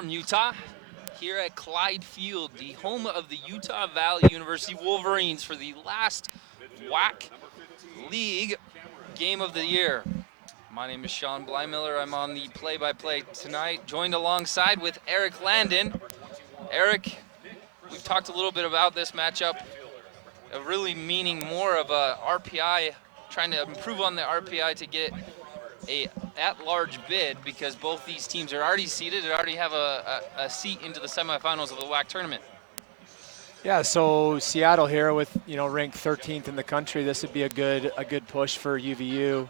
from Utah, here at Clyde Field, the home of the Utah Valley University Wolverines for the last WAC League game of the year. My name is Sean Blymiller. I'm on the play-by-play tonight, joined alongside with Eric Landon. Eric, we've talked a little bit about this matchup, really meaning more of a RPI, trying to improve on the RPI to get a at-large bid, because both these teams are already seeded and already have a seat into the semifinals of the WAC tournament. Yeah, so Seattle here with ranked 13th in the country. This would be a good push for UVU,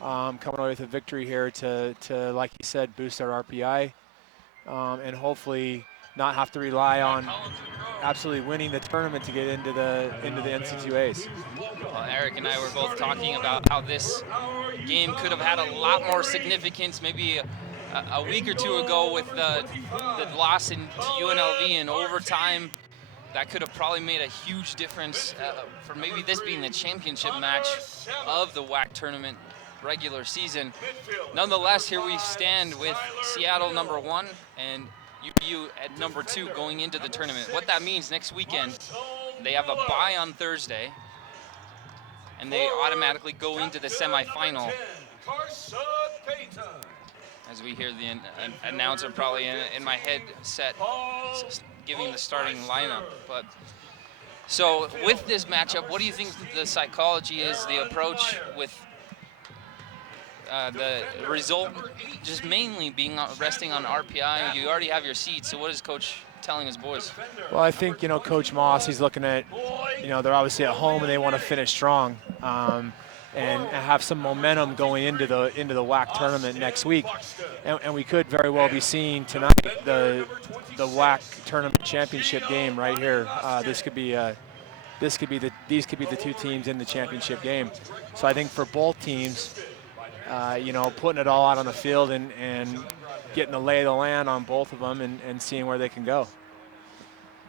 coming away with a victory here to like you said, boost our RPI, and hopefully not have to rely on absolutely winning the tournament to get into the NCAAs. Well, Eric and I were both talking about how this game could have had a lot more significance maybe a week or two ago with the loss to UNLV in overtime. That could have probably made a huge difference for maybe this being the championship match of the WAC tournament regular season. Nonetheless, here we stand with Seattle #1 and UVU at #2 going into the tournament. What that means next weekend, they have a bye on Thursday, and they automatically go into the semifinal. As we hear the announcer probably in my head set, giving the starting lineup. But so with this matchup, what do you think the psychology is, the approach with the result just mainly being resting on RPI? You already have your seat, so what is Coach telling his boys? Well, I think Coach Moss, he's looking at they're obviously at home and they want to finish strong, and have some momentum going into the WAC tournament next week, and we could very well be seeing tonight the WAC tournament championship game right here. These could be the two teams in the championship game. So I think for both teams, putting it all out on the field and getting the lay of the land on both of them and seeing where they can go.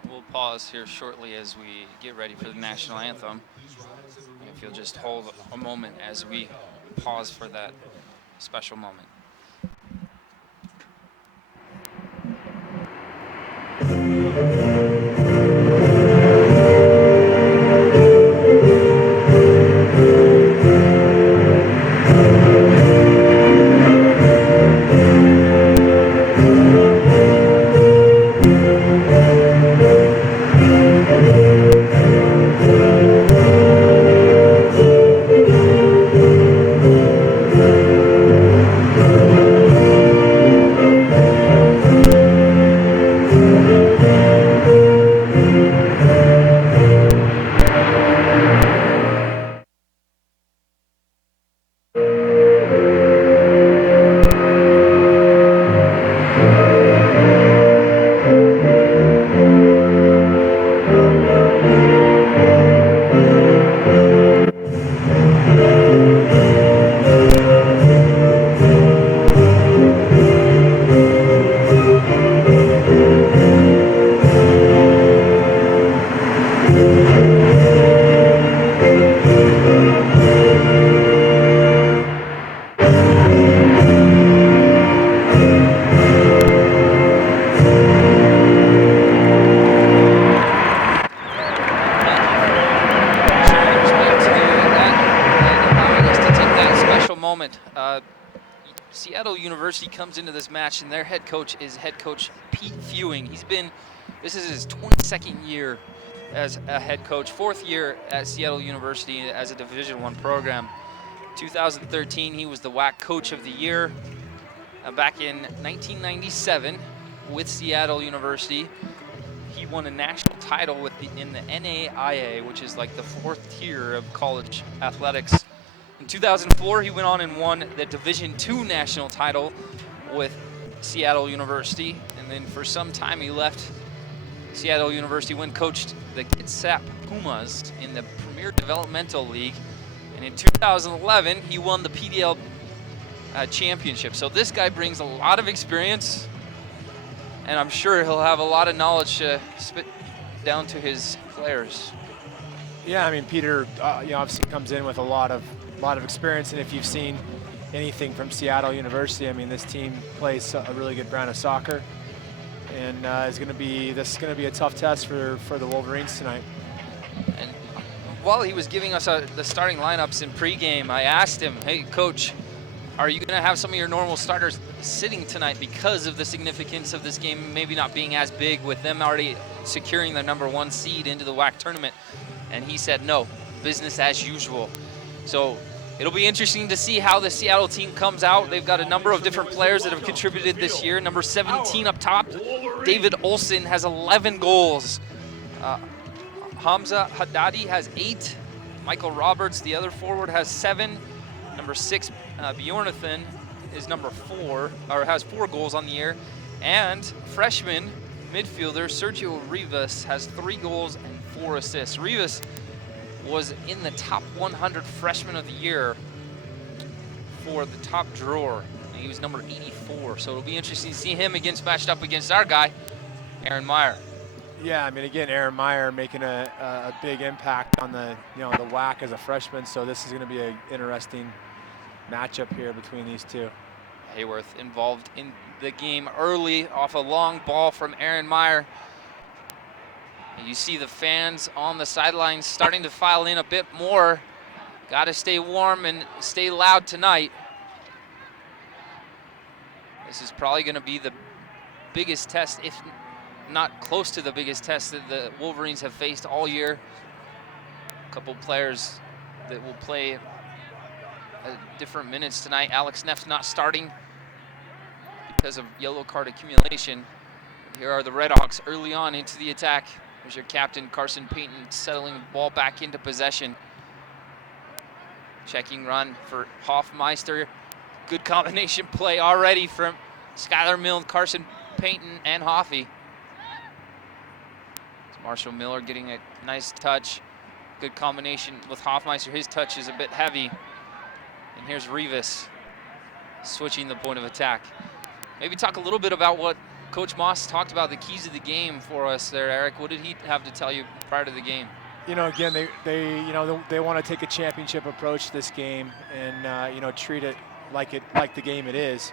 We'll pause here shortly as we get ready for the national anthem. If you'll just hold a moment as we pause for that special moment. Seattle University comes into this match, and their head coach is head coach Pete Fewing. This is his 22nd year as a head coach, 4th year at Seattle University as a Division I program. 2013, he was the WAC Coach of the Year. Back in 1997 with Seattle University, he won a national title in the NAIA, which is like the 4th tier of college athletics. In 2004, he went on and won the Division II national title with Seattle University. And then for some time, he left Seattle University when coached the Kitsap Pumas in the Premier Developmental League. And in 2011, he won the PDL championship. So this guy brings a lot of experience, and I'm sure he'll have a lot of knowledge to spit down to his players. Yeah, I mean, Peter, obviously comes in with a lot of experience, and if you've seen anything from Seattle University, I mean, this team plays a really good brand of soccer. and this is going to be a tough test for the Wolverines tonight. And while he was giving us the starting lineups in pregame, I asked him, hey, Coach, are you going to have some of your normal starters sitting tonight because of the significance of this game maybe not being as big with them already securing the #1 seed into the WAC tournament? And he said, no, business as usual. So it'll be interesting to see how the Seattle team comes out. They've got a number of different players that have contributed this year. Number 17 up top, David Olson, has 11 goals. Hamza Haddadi has 8. Michael Roberts, the other forward, has 7. Number 6, Bjornathan, is number 4, or has 4 goals on the year. And freshman midfielder Sergio Rivas has 3 goals and 4 assists. Rivas was in the top 100 freshman of the year for the top drawer. And he was number 84. So it'll be interesting to see him matched up against our guy, Aaron Meyer. Yeah, I mean, again, Aaron Meyer making a big impact on the the WAC as a freshman. So this is going to be an interesting matchup here between these two. Hayworth involved in the game early off a long ball from Aaron Meyer. And you see the fans on the sidelines starting to file in a bit more. Got to stay warm and stay loud tonight. This is probably going to be the biggest test, if not close to the biggest test that the Wolverines have faced all year. A couple players that will play different minutes tonight. Alex Neff's not starting because of yellow card accumulation. Here are the Redhawks early on into the attack. There's your captain, Carson Payton, settling the ball back into possession. Checking run for Hoffmeister. Good combination play already from Skylar Milne, Carson Payton, and Hoffy. Marshall Miller getting a nice touch. Good combination with Hoffmeister. His touch is a bit heavy. And here's Rivas switching the point of attack. Maybe talk a little bit about what Coach Moss talked about, the keys of the game for us there, Eric. What did he have to tell you prior to the game? Again, they want to take a championship approach to this game and treat it like the game it is.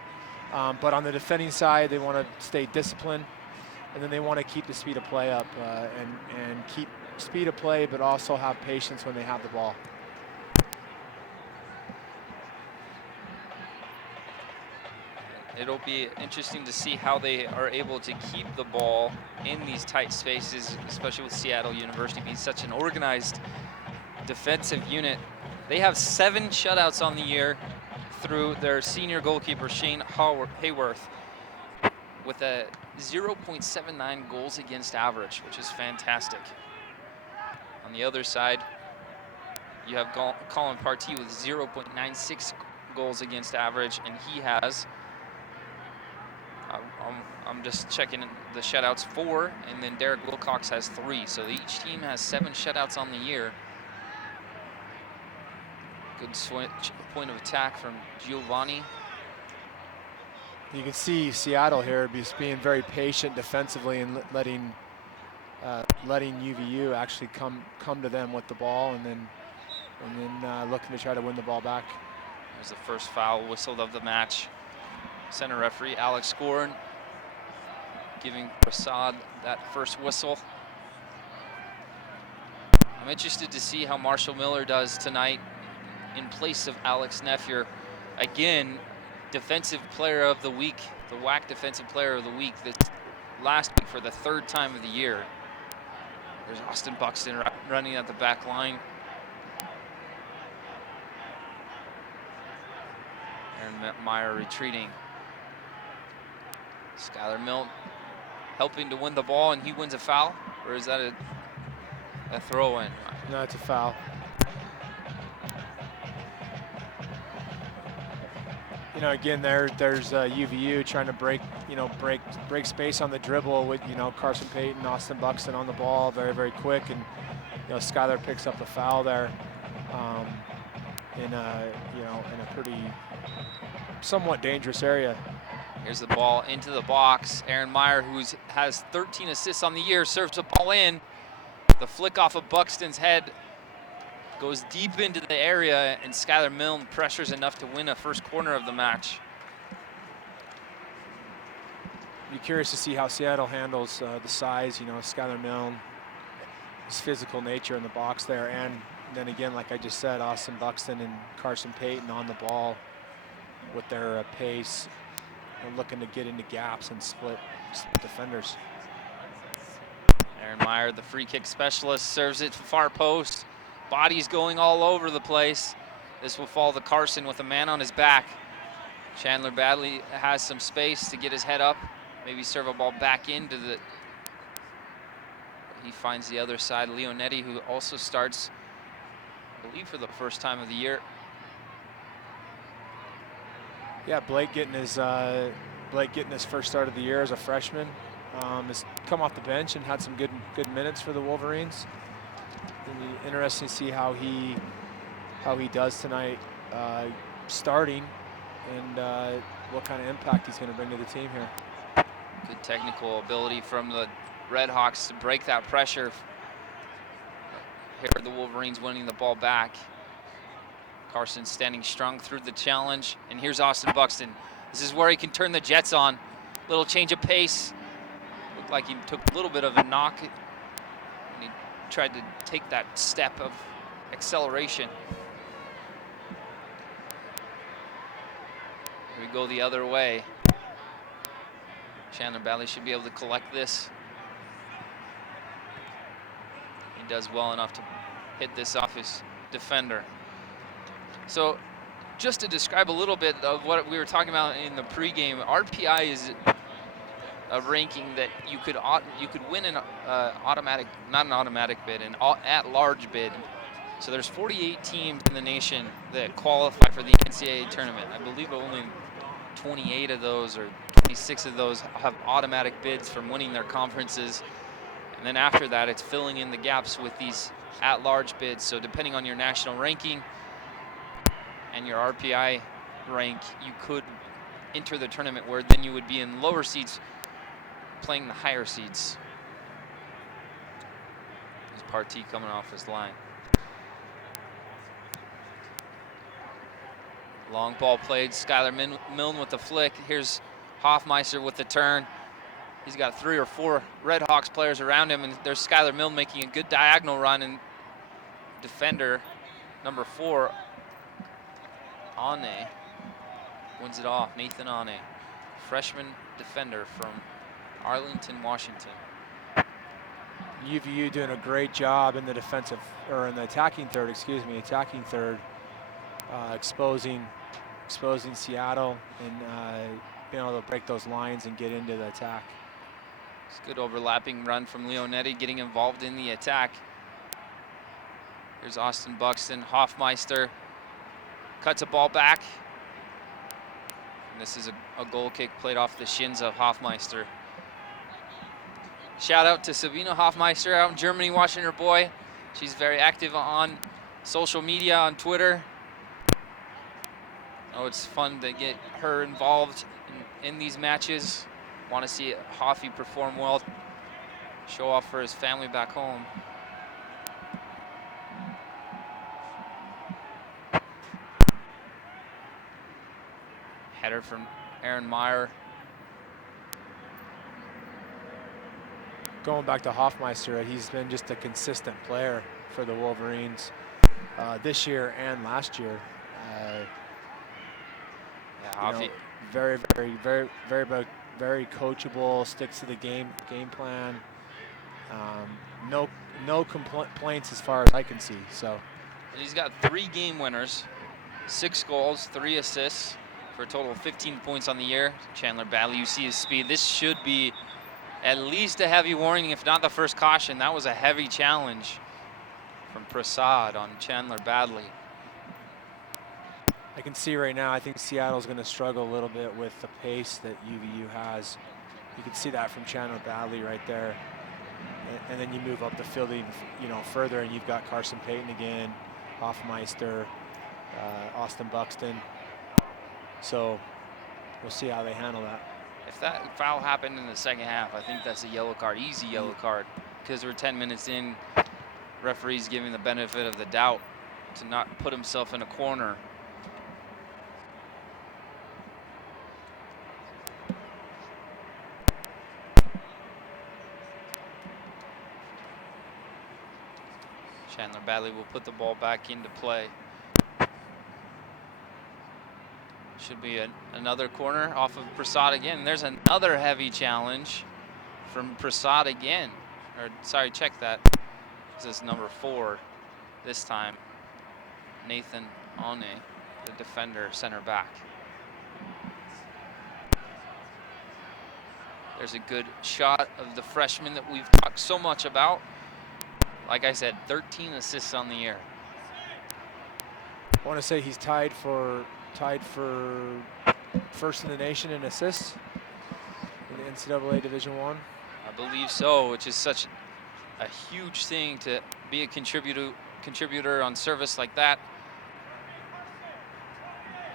But on the defending side, they want to stay disciplined, and then they want to keep the speed of play up and keep speed of play, but also have patience when they have the ball. It'll be interesting to see how they are able to keep the ball in these tight spaces, especially with Seattle University being such an organized defensive unit. They have 7 shutouts on the year through their senior goalkeeper, Shane Hayworth, with a 0.79 goals against average, which is fantastic. On the other side, you have Colin Partee with 0.96 goals against average, and he has I'm just checking the shutouts, 4, and then Derek Wilcox has 3. So each team has 7 shutouts on the year. Good switch, point of attack from Giovanni. You can see Seattle here being very patient defensively and letting UVU actually come to them with the ball, and then looking to try to win the ball back. There's the first foul whistled of the match. Center referee Alex Scoren giving Prasad that first whistle. I'm interested to see how Marshall Miller does tonight in place of Alex Neff. Again, defensive player of the week, the WAC defensive player of the week this last week for the 3rd time of the year. There's Austin Buxton running at the back line. Aaron Meyer retreating. Skylar Milne helping to win the ball, and he wins a foul? Or is that a throw-in? No, it's a foul. Again, there's UVU trying to break space on the dribble with Carson Payton, Austin Buxton on the ball, very, very quick, and Skylar picks up the foul there in a pretty somewhat dangerous area. Here's the ball into the box. Aaron Meyer, who has 13 assists on the year, serves the ball in. The flick off of Buxton's head goes deep into the area, and Skylar Milne pressures enough to win a first corner of the match. be curious to see how Seattle handles the size, Skylar Milne, his physical nature in the box there, and then again, like I just said, Austin Buxton and Carson Payton on the ball with their pace and looking to get into gaps and split defenders. Aaron Meyer, the free kick specialist, serves it to far post. Bodies going all over the place. This will fall to Carson with a man on his back. Chandler Badley has some space to get his head up, maybe serve a ball back into the. He finds the other side, Leonetti, who also starts, I believe, for the first time of the year. Yeah, Blake getting his first start of the year as a freshman. Has come off the bench and had some good minutes for the Wolverines. It'll be interesting to see how he does tonight, starting, and what kind of impact he's going to bring to the team here. Good technical ability from the Redhawks to break that pressure. Here are the Wolverines winning the ball back. Carson standing strong through the challenge, and here's Austin Buxton. This is where he can turn the Jets on. Little change of pace. Looked like he took a little bit of a knock, and he tried to take that step of acceleration. Here we go the other way. Chandler Badley should be able to collect this. He does well enough to hit this off his defender. So just to describe a little bit of what we were talking about in the pregame, RPI is a ranking that you could win an automatic, not an automatic bid, an at-large bid. So there's 48 teams in the nation that qualify for the NCAA tournament. I believe only 28 of those or 26 of those have automatic bids from winning their conferences. And then after that, it's filling in the gaps with these at-large bids. So depending on your national ranking and your RPI rank, you could enter the tournament, where then you would be in lower seeds playing the higher seeds. There's Partee coming off his line. Long ball played, Skylar Milne with the flick. Here's Hoffmeister with the turn. He's got 3 or 4 Redhawks players around him, and there's Skylar Milne making a good diagonal run, and defender number 4, Ane, wins it off. Nathan Ane, freshman defender from Arlington, Washington. UVU doing a great job in the defensive, or in the attacking third, exposing Seattle and being able to break those lines and get into the attack. It's a good overlapping run from Leonetti, getting involved in the attack. Here's Austin Buxton. Hoffmeister cuts a ball back. And this is a goal kick played off the shins of Hoffmeister. Shout out to Sabina Hoffmeister out in Germany watching her boy. She's very active on social media, on Twitter. Oh, it's fun to get her involved in these matches. Want to see Hoffy perform well, show off for his family back home. Header from Aaron Meyer. Going back to Hoffmeister, he's been just a consistent player for the Wolverines this year and last year. Hoffy. Very coachable, sticks to the game plan. No complaints as far as I can see. So he's got 3 game winners, 6 goals, 3 assists, for a total of 15 points on the year. Chandler Badley, you see his speed. This should be at least a heavy warning, if not the first caution. That was a heavy challenge from Prasad on Chandler Badley. I can see right now, I think Seattle's going to struggle a little bit with the pace that UVU has. You can see that from Chandler Badley right there. And then you move up the field even, further, and you've got Carson Payton again, Hoffmeister, Austin Buxton. So we'll see how they handle that. If that foul happened in the second half, I think that's a yellow card, easy yellow card, because we're 10 minutes in. Referee's giving the benefit of the doubt to not put himself in a corner. Chandler Badley will put the ball back into play. Should be another corner off of Prasad again. There's another heavy challenge from Prasad again. Or sorry, check that. This is number 4 this time. Nathan One, the defender, center back. There's a good shot of the freshman that we've talked so much about. Like I said, 13 assists on the year. I want to say he's tied for first in the nation in assists in the NCAA Division I. I believe so, which is such a huge thing to be a contributor on service like that.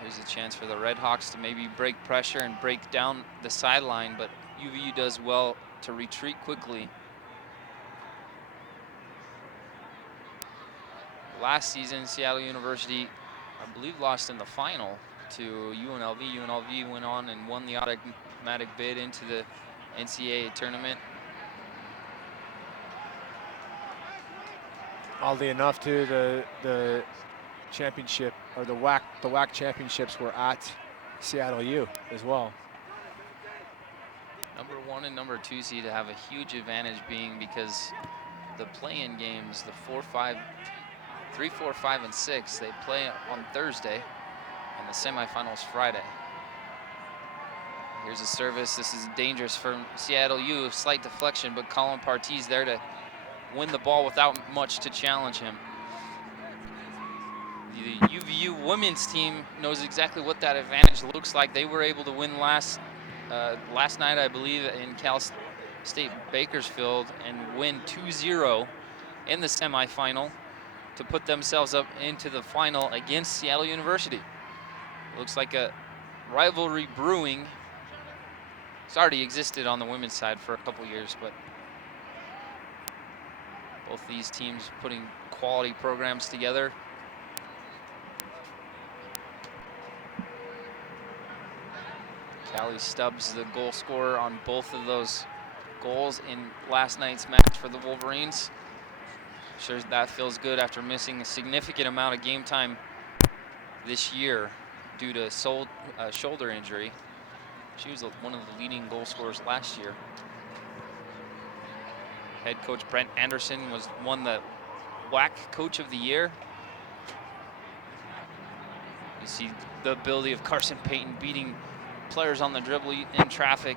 Here's a chance for the Red Hawks to maybe break pressure and break down the sideline, but UVU does well to retreat quickly. Last season, Seattle University, I believe, lost in the final to UNLV. UNLV went on and won the automatic bid into the NCAA tournament. Oddly enough, too, the championship, or the WAC championships were at Seattle U as well. Number 1 and number 2 seed have a huge advantage, being because the play-in games, the 3, 4, 5, and 6, they play on Thursday, and the semifinals Friday. Here's a service. This is dangerous from Seattle U. Slight deflection, but Colin Partey's there to win the ball without much to challenge him. The UVU women's team knows exactly what that advantage looks like. They were able to win last night, I believe, in Cal State Bakersfield, and win 2-0 in the semifinal to put themselves up into the final against Seattle University. Looks like a rivalry brewing. It's already existed on the women's side for a couple years, but both these teams putting quality programs together. Callie Stubbs, the goal scorer on both of those goals in last night's match for the Wolverines. Sure, that feels good after missing a significant amount of game time this year due to shoulder injury. She was one of the leading goal scorers last year. Head coach Brent Anderson won the WAC Coach of the Year. You see the ability of Carson Payton beating players on the dribble in traffic.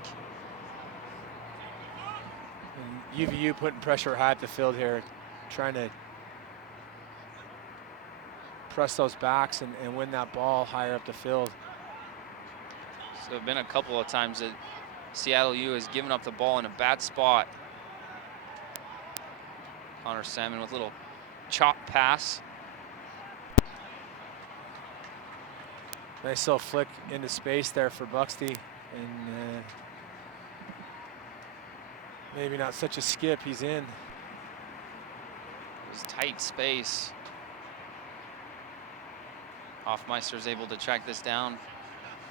And UVU putting pressure high up the field here, trying to press those backs and win that ball higher up the field. So there have been a couple of times that Seattle U has given up the ball in a bad spot. Connor Salmon with a little chop pass. Nice little flick into space there for Buxty, and maybe not such a skip. He's in. It was tight space. Hoffmeister's able to track this down.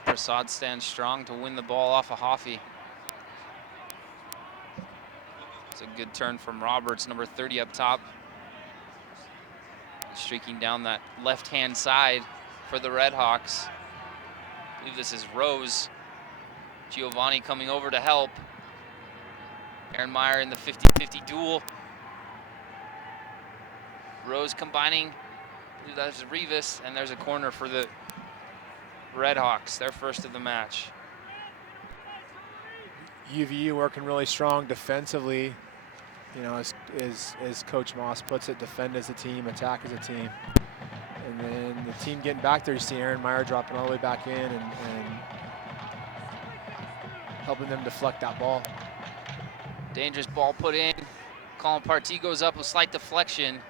Prasad stands strong to win the ball off of Hoffy. It's a good turn from Roberts, number 30 up top. Streaking down that left-hand side for the Red Hawks. I believe this is Rose. Giovanni coming over to help. Aaron Meyer in the 50-50 duel. Rose combining. I believe that's Rivas, and there's a corner for the Red Hawks, their first of the match. UVU working really strong defensively. You know, as Coach Moss puts it, defend as a team, attack as a team. And then the team getting back there, you see Aaron Meyer dropping all the way back in and helping them deflect that ball. Dangerous ball put in. Colin Partey goes up with slight deflection.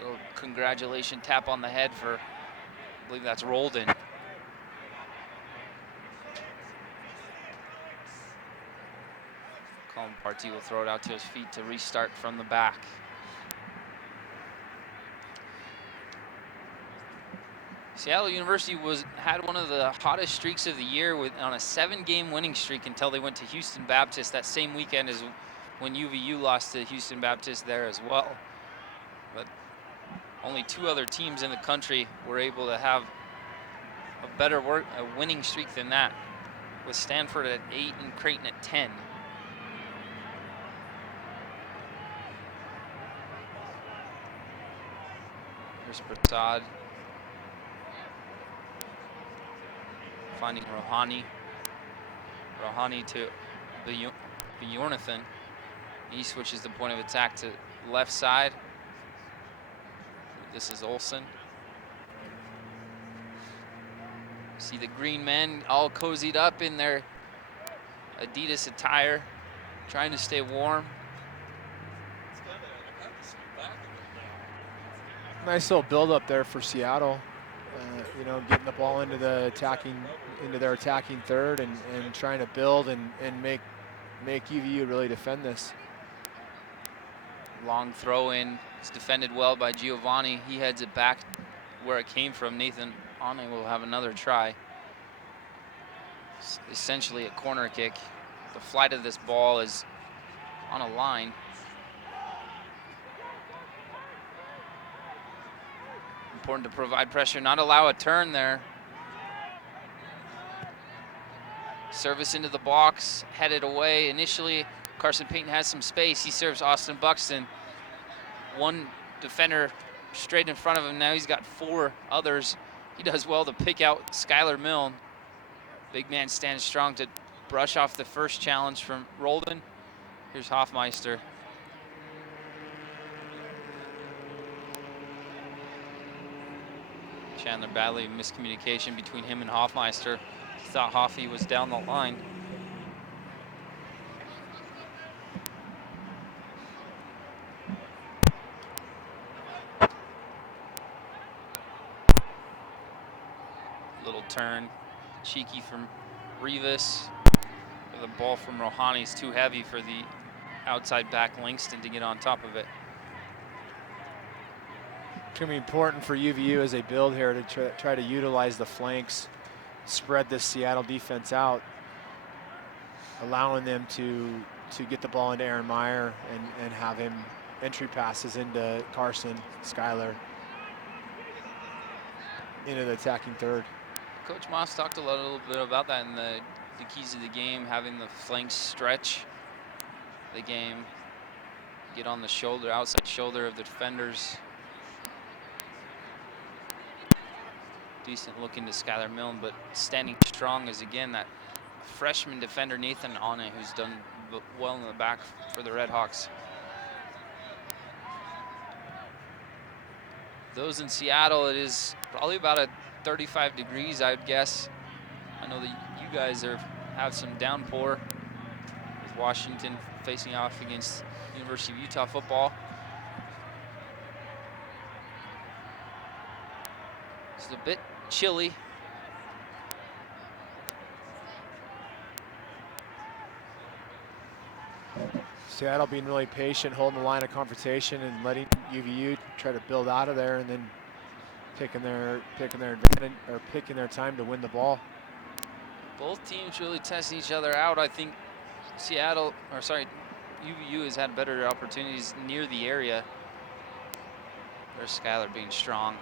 Little congratulation tap on the head for, I believe that's Roldan. Colin Partey will throw it out to his feet to restart from the back. Seattle University had one of the hottest streaks of the year on a 7-game winning streak until they went to Houston Baptist that same weekend as when UVU lost to Houston Baptist there as well. But Only 2 other teams in the country were able to have a winning streak than that, with Stanford at 8 and Creighton at 10. Here's Prasad finding Rohani. Rohani to Bjornathan. He switches the point of attack to left side. This is Olsen. See the green men all cozied up in their Adidas attire, trying to stay warm. Nice little build up there for Seattle. You know, getting the ball into their attacking third and trying to build and make UVU really defend this. Long throw in. It's defended well by Giovanni. He heads it back where it came from. Nathan Ane will have another try. It's essentially a corner kick. The flight of this ball is on a line. Important to provide pressure, not allow a turn there. Service into the box, headed away. Initially, Carson Payton has some space. He serves Austin Buxton. One defender straight in front of him. Now he's got 4 others. He does well to pick out Skylar Milne. Big man stands strong to brush off the first challenge from Roldan. Here's Hoffmeister. Chandler Badley, miscommunication between him and Hoffmeister. He thought Hoffy was down the line. Little turn, cheeky from Rivas. The ball from Rohani is too heavy for the outside back Langston to get on top of it. It's going to be important for UVU as they build here to try to utilize the flanks, spread this Seattle defense out, allowing them to get the ball into Aaron Meyer and have him entry passes into Carson, Skylar, into the attacking third. Coach Moss talked a little bit about that in the keys of the game, having the flanks stretch the game, get on the shoulder, outside shoulder of the defenders. Decent look into Skylar Milne, but standing strong is again that freshman defender Nathan Ane, who's done well in the back for the Red Hawks. Those in Seattle, it is probably about a 35 degrees, I would guess. I know that you guys have some downpour with Washington facing off against University of Utah football. It's a bit chilly. Seattle being really patient, holding the line of confrontation and letting UVU try to build out of there, and then picking their advantage or picking their time to win the ball. Both teams really testing each other out. I think UVU has had better opportunities near the area. There's Skylar being strong.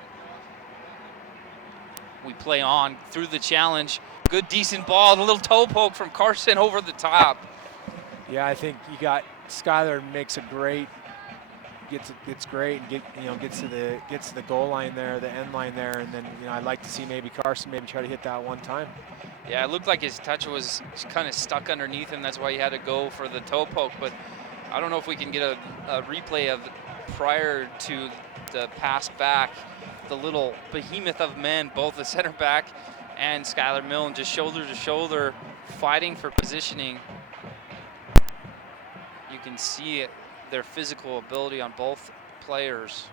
We play on through the challenge. Good, decent ball. A little toe poke from Carson over the top. Yeah, I think you got Skylar makes a great, gets great and gets to the goal line there, the end line there, and then I'd like to see maybe Carson try to hit that one time. Yeah, it looked like his touch was kind of stuck underneath him. That's why he had to go for the toe poke. But I don't know if we can get a replay of prior to the pass back. The little behemoth of men, both the center back and Skylar Milne, just shoulder to shoulder, fighting for positioning. You can see their physical ability on both players.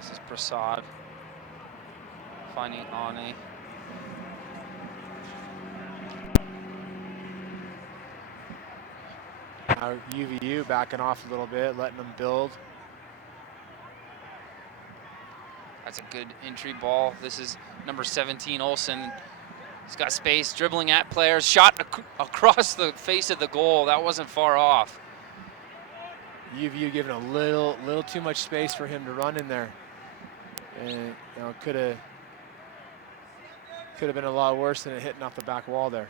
This is Prasad finding Ane. Now UVU backing off a little bit, letting them build. That's a good entry ball. This is number 17, Olsen. He's got space, dribbling at players, shot across the face of the goal. That wasn't far off. UVU giving a little too much space for him to run in there, and could have been a lot worse than it hitting off the back wall there.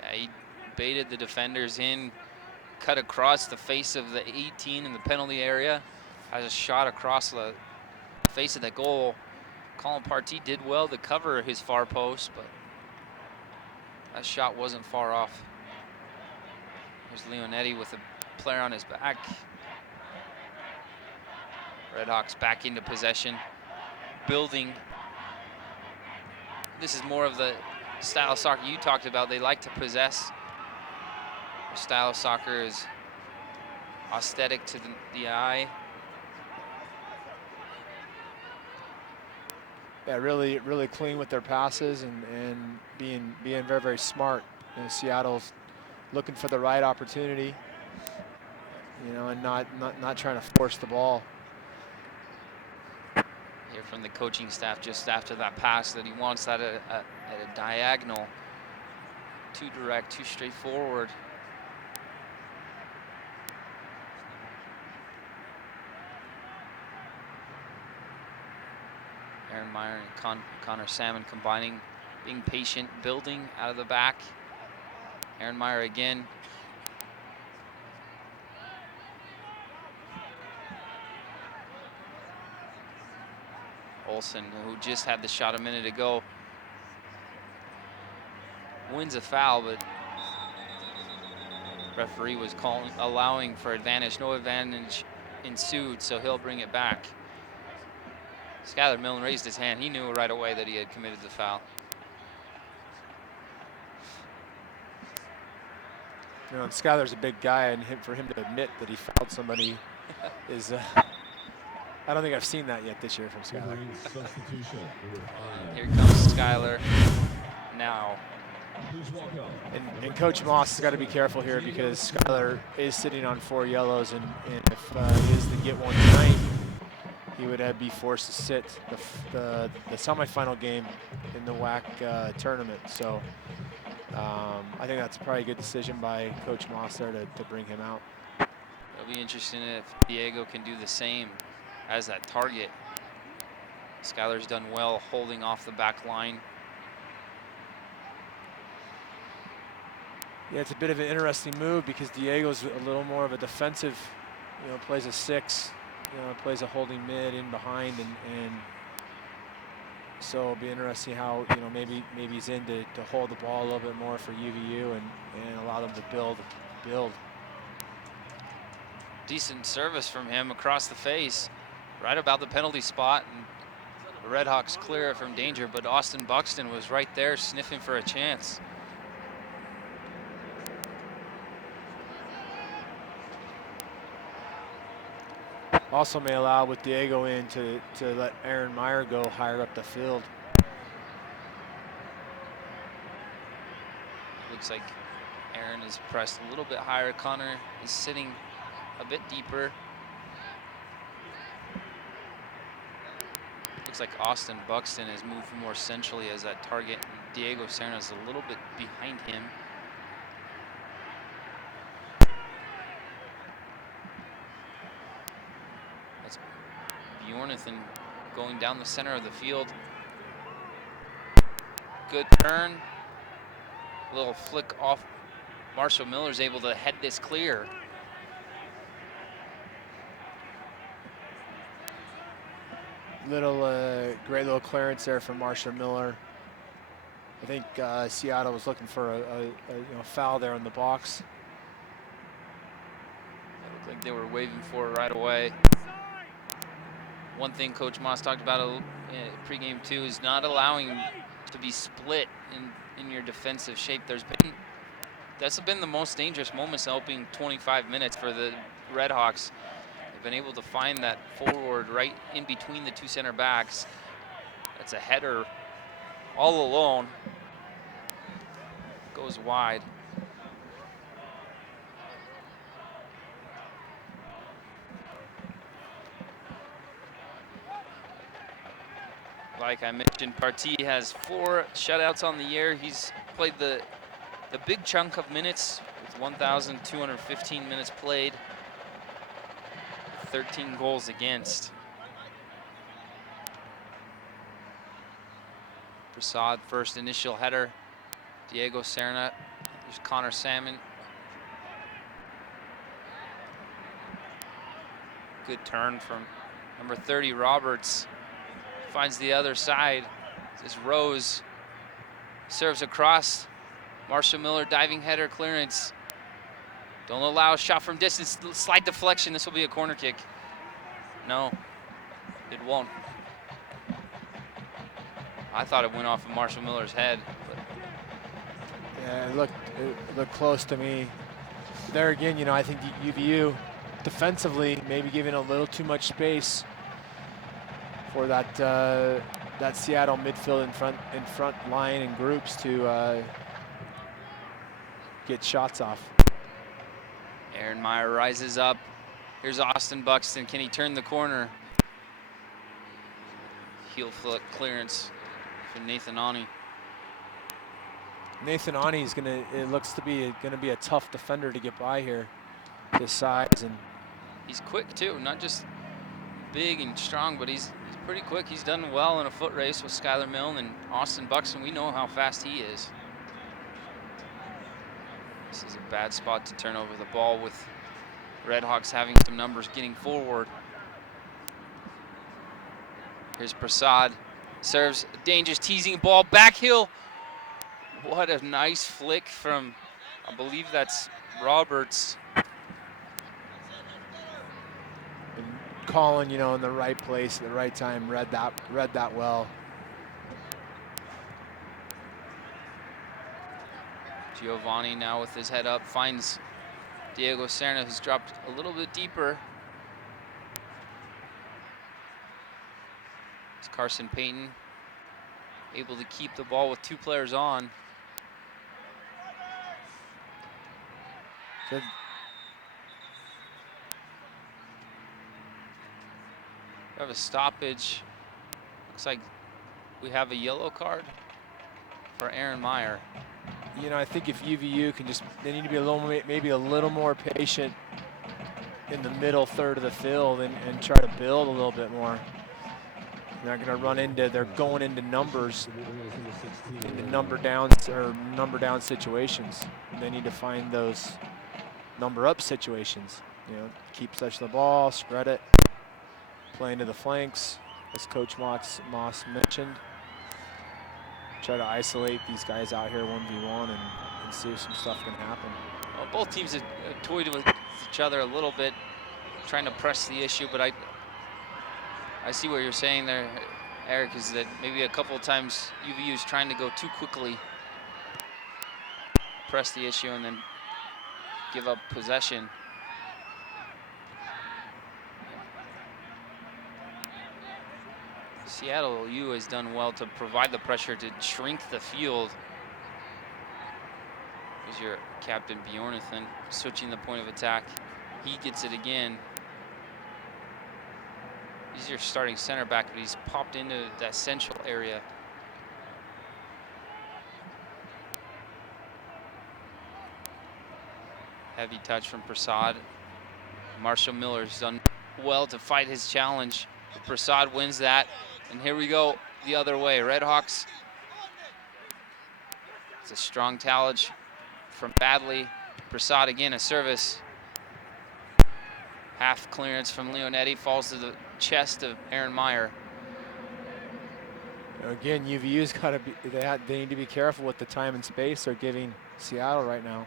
Yeah, he baited the defenders in, cut across the face of the 18 in the penalty area, has a shot across the face of the goal. Colin Partee did well to cover his far post, but that shot wasn't far off. There's Leonetti with a player on his back. Redhawks back into possession, building. This is more of the style of soccer you talked about. They like to possess. Their style of soccer is aesthetic to the eye. Yeah, really clean with their passes and being very, very smart. Seattle's looking for the right opportunity, and not trying to force the ball. Here from the coaching staff just after that pass that he wants that at a diagonal. Too direct, too straightforward. Aaron Meyer and Connor Salmon combining, being patient, building out of the back. Aaron Meyer again. Olsen, who just had the shot a minute ago, wins a foul, but referee was allowing for advantage. No advantage ensued, so he'll bring it back. Skylar Millen raised his hand. He knew right away that he had committed the foul. Skylar's a big guy, and for him to admit that he fouled somebody is, I don't think I've seen that yet this year from Skylar. Here comes Skylar now. And Coach Moss has got to be careful here because Skylar is sitting on 4 yellows, and if he is to get one tonight, he would be forced to sit the semifinal game in the WAC tournament. So I think that's probably a good decision by Coach Moss there to bring him out. It'll be interesting if Diego can do the same as that target. Skylar's done well holding off the back line. Yeah, it's a bit of an interesting move because Diego's a little more of a defensive, plays a 6, plays a holding mid in behind, and so it'll be interesting how, maybe he's in to hold the ball a little bit more for UVU and allow them to build. Decent service from him across the face, right about the penalty spot, and the Redhawks clear it from danger, but Austin Buxton was right there sniffing for a chance. Also may allow with Diego in to let Aaron Meyer go higher up the field. Looks like Aaron is pressed a little bit higher. Connor is sitting a bit deeper. Looks like Austin Buxton has moved more centrally as that target. And Diego Serna is a little bit behind him. That's Bjornathan going down the center of the field. Good turn. Little flick off. Marshall Miller's able to head this clear. Great little clearance there from Marshall Miller. I think Seattle was looking for a foul there in the box. It looked like they were waving for it right away. One thing Coach Moss talked about pregame too is not allowing to be split in your defensive shape. That's been the most dangerous moments in the opening 25 minutes for the Redhawks. They've been able to find that forward right in between the 2 center backs. That's a header all alone. Goes wide. Like I mentioned, Partee has 4 shutouts on the year. He's played the big chunk of minutes with 1,215 minutes played, 13 goals against. Prasad, first initial header. Diego Serna. There's Connor Salmon. Good turn from number 30, Roberts. Finds the other side. This Rose serves across. Marshall Miller, diving header clearance. Don't allow a shot from distance. Slight deflection. This will be a corner kick. No, it won't. I thought it went off of Marshall Miller's head. But Yeah, it looked close to me. There again, you know, I think UVU defensively maybe giving a little too much space for that that Seattle midfield in front line and groups to get shots off. Aaron Meyer rises up. Here's Austin Buxton. Can he turn the corner? Heel foot clearance for Nathan Ani. Nathan Ani is it looks to be gonna be a tough defender to get by here. His size, and he's quick too, not just big and strong, but he's pretty quick. He's done well in a foot race with Skylar Milne and Austin Buxton. We know how fast he is. This is a bad spot to turn over the ball with Redhawks having some numbers getting forward. Here's Prasad. Serves a dangerous teasing ball. Back heel. What a nice flick from, I believe that's Roberts. And Colin, you know, in the right place at the right time, read that well. Giovanni now with his head up finds Diego Serna, who's dropped a little bit deeper. It's Carson Payton able to keep the ball with 2 players on. Good. We have a stoppage. Looks like we have a yellow card for Aaron Meyer. You know, I think if UVU can they need to be maybe a little more patient in the middle third of the field and try to build a little bit more. They're going into numbers, into number down situations. They need to find those number up situations. You know, keep possession of the ball, spread it, play into the flanks, as Coach Moss mentioned. Try to isolate these guys out here 1v1 and see if some stuff can happen. Well, both teams have toyed with each other a little bit, trying to press the issue, but I see what you're saying there, Eric, is that maybe a couple of times UVU is trying to go too quickly, press the issue, and then give up possession. Seattle U has done well to provide the pressure to shrink the field. Here's your captain Bjornathan switching the point of attack. He gets it again. He's your starting center back, but he's popped into that central area. Heavy touch from Prasad. Marshall Miller's done well to fight his challenge. Prasad wins that, and here we go the other way. Redhawks. It's a strong challenge from Badley. Prasad again, a service. Half clearance from Leonetti, falls to the chest of Aaron Meyer. Again, UVU's got to be, they need to be careful with the time and space they're giving Seattle right now.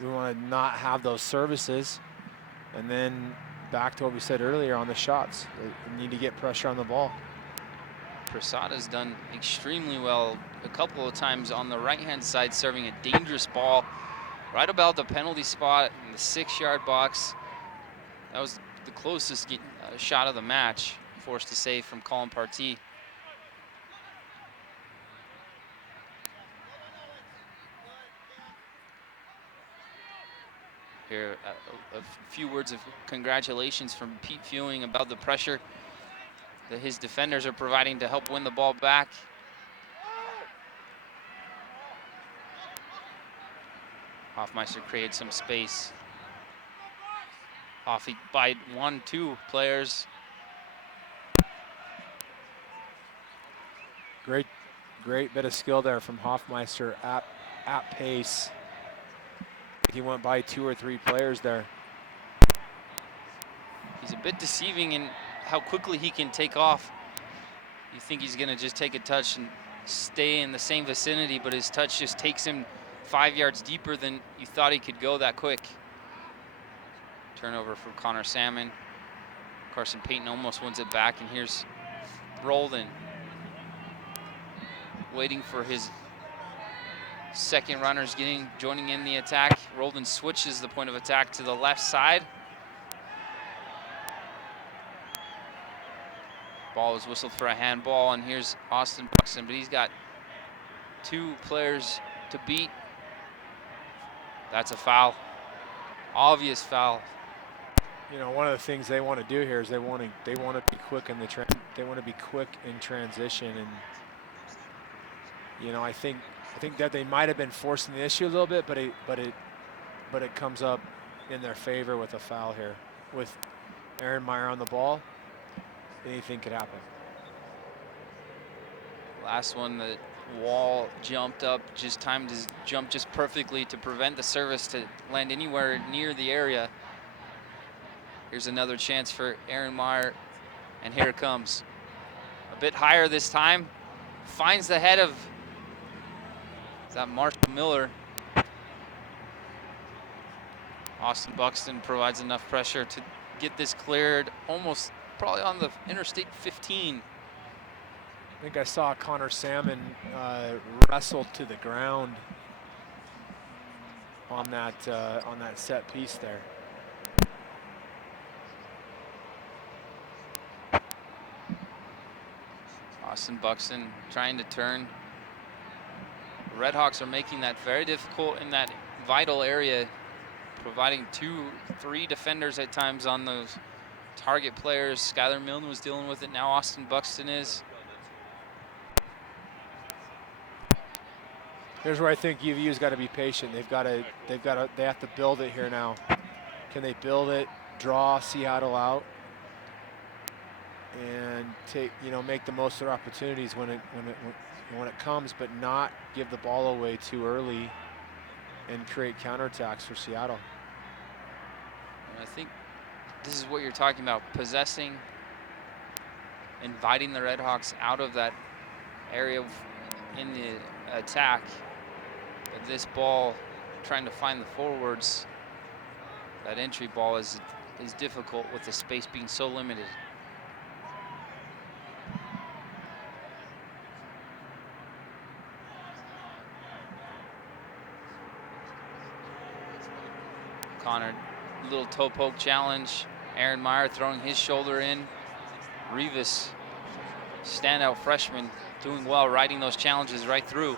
We want to not have those services, and then back to what we said earlier on the shots. They need to get pressure on the ball. Prasad has done extremely well a couple of times on the right-hand side, serving a dangerous ball right about the penalty spot in the 6-yard box. That was the closest shot of the match, forced to save from Colin Partee. Here, a few words of congratulations from Pete Fewing about the pressure that his defenders are providing to help win the ball back. Hoffmeister created some space. Off by 1-2 players. Great bit of skill there from Hoffmeister at pace. He went by 2 or 3 players there. He's a bit deceiving in how quickly he can take off. You think he's gonna just take a touch and stay in the same vicinity, but his touch just takes him 5 yards deeper than you thought he could go that quick. Turnover from Connor Salmon. Carson Payton almost wins it back, and here's Roldan waiting for his second runners joining in the attack. Roldan switches the point of attack to the left side. Ball was whistled for a handball, and here's Austin Buxton, but he's got 2 players to beat. That's a foul, obvious foul. You know, one of the things they want to do here is they want to be quick in transition, and you know, I think that they might have been forcing the issue a little bit, but it comes up in their favor with a foul here. With Aaron Meyer on the ball, anything could happen. Last one, the wall jumped up, just timed his jump just perfectly to prevent the service to land anywhere near the area. Here's another chance for Aaron Meyer, and here it comes. A bit higher this time, finds the head of, is that Marshall Miller? Austin Buxton provides enough pressure to get this cleared, almost probably on the Interstate 15. I think I saw Connor Salmon wrestle to the ground on that set piece there. Austin Buxton trying to turn. The Redhawks are making that very difficult in that vital area, providing 2-3 defenders at times on those target players. Skylar Milne was dealing with it, now Austin Buxton is. Here's where I think UVU's got to be patient. They have to build it here now. Can they build it, draw Seattle out, and make the most of their opportunities when it comes, but not give the ball away too early and create counterattacks for Seattle. And I think this is what you're talking about, possessing, inviting the Redhawks out of that area in the attack. But this ball, trying to find the forwards, that entry ball is difficult with the space being so limited. Connor, little toe poke challenge. Aaron Meyer throwing his shoulder in. Rivas, standout freshman, doing well, riding those challenges right through.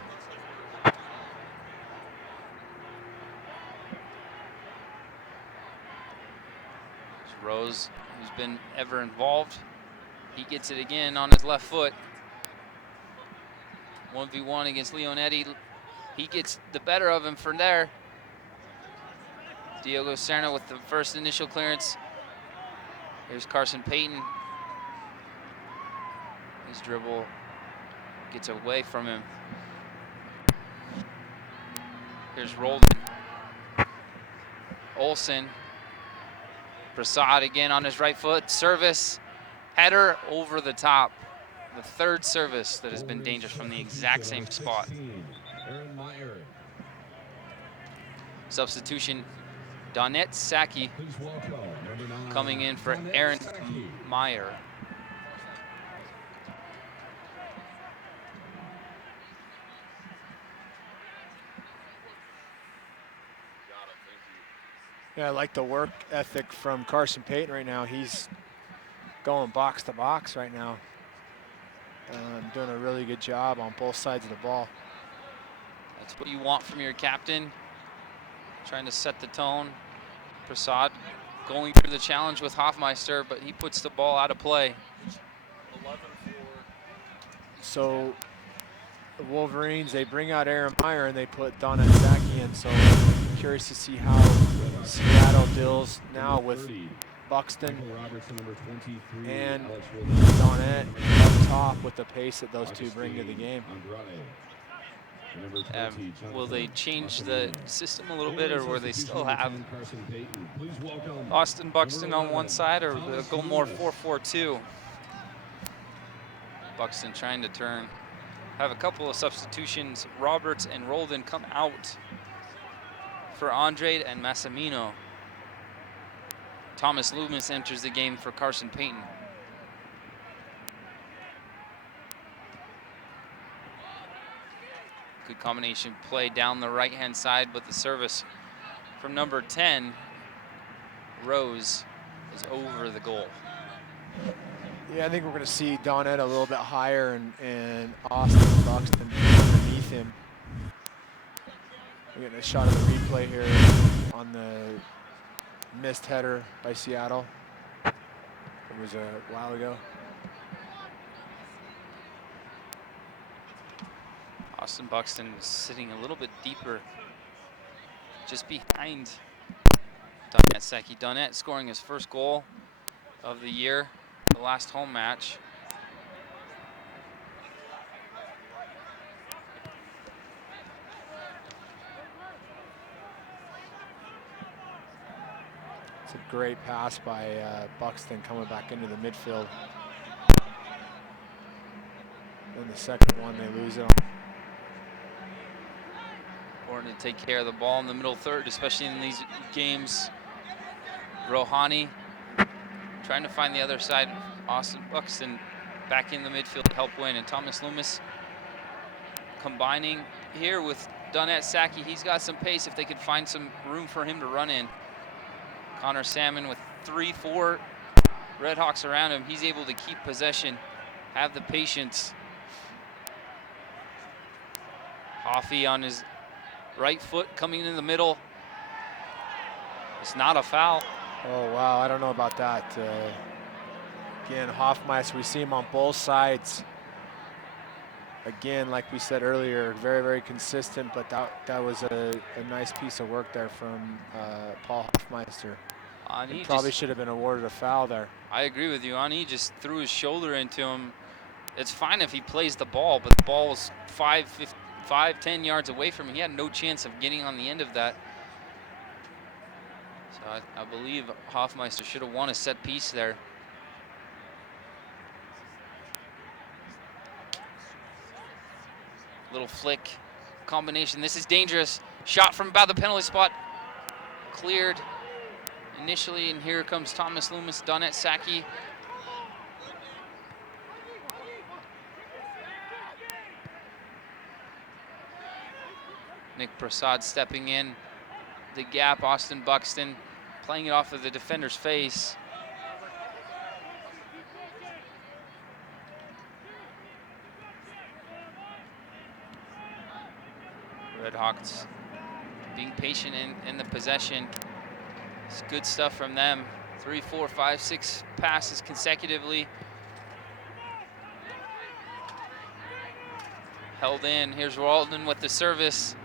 Rose, who's been ever involved. He gets it again on his left foot. 1v1 against Leonetti. He gets the better of him from there. Diogo Serna with the first initial clearance. Here's Carson Payton. His dribble gets away from him. Here's Roldan. Olsen. Prasad again on his right foot. Service, header over the top. The third service that has been dangerous from the exact same spot. Substitution, Donette Saki coming in for Aaron Meyer. Yeah, I like the work ethic from Carson Payton right now. He's going box to box right now. Doing a really good job on both sides of the ball. That's what you want from your captain. Trying to set the tone. Prasad going through the challenge with Hoffmeister, but he puts the ball out of play. So the Wolverines, they bring out Aaron Meyer and they put Donna Saki in. So I'm curious to see how Seattle deals now with Buxton and Donette up top with the pace that those two bring to the game. Will they change the system a little bit, or will they still have Austin Buxton on one side, or go more 4-4-2? Buxton trying to turn. Have a couple of substitutions. Roberts and Roldan come out for Andrade and Massimino. Thomas Loomis enters the game for Carson Payton. Good combination play down the right-hand side, but the service from number 10, Rose, is over the goal. Yeah, I think we're going to see Donette a little bit higher and Austin Buxton underneath him. We're getting a shot of the replay here on the missed header by Seattle. It was a while ago. Austin Buxton is sitting a little bit deeper, just behind Donette Seki. Donette scoring his first goal of the year, the last home match. It's a great pass by Buxton coming back into the midfield. Then the second one, they lose it on. Important to take care of the ball in the middle third, especially in these games. Rohani trying to find the other side. Austin Buxton back in the midfield to help win. And Thomas Loomis combining here with Donette Saki. He's got some pace if they could find some room for him to run in. Connor Salmon with 3-4 Redhawks around him. He's able to keep possession, have the patience. Hoffey on his right foot coming in the middle. It's not a foul. Oh, wow, I don't know about that. Again, Hoffmeister, we see him on both sides. Again, like we said earlier, very, very consistent, but that was a nice piece of work there from Paul Hoffmeister. He probably should have been awarded a foul there. I agree with you. Ani just threw his shoulder into him. It's fine if he plays the ball, but the ball was 5-10 yards away from him. He had no chance of getting on the end of that. So I believe Hoffmeister should have won a set piece there. Little flick combination. This is dangerous. Shot from about the penalty spot. Cleared initially, and here comes Thomas Loomis, Donette Saki. Nick Prasad stepping in. The gap, Austin Buxton playing it off of the defender's face. Redhawks being patient in the possession. It's good stuff from them. 3, 4, 5, 6 passes consecutively. Held in. Here's Walden with the service.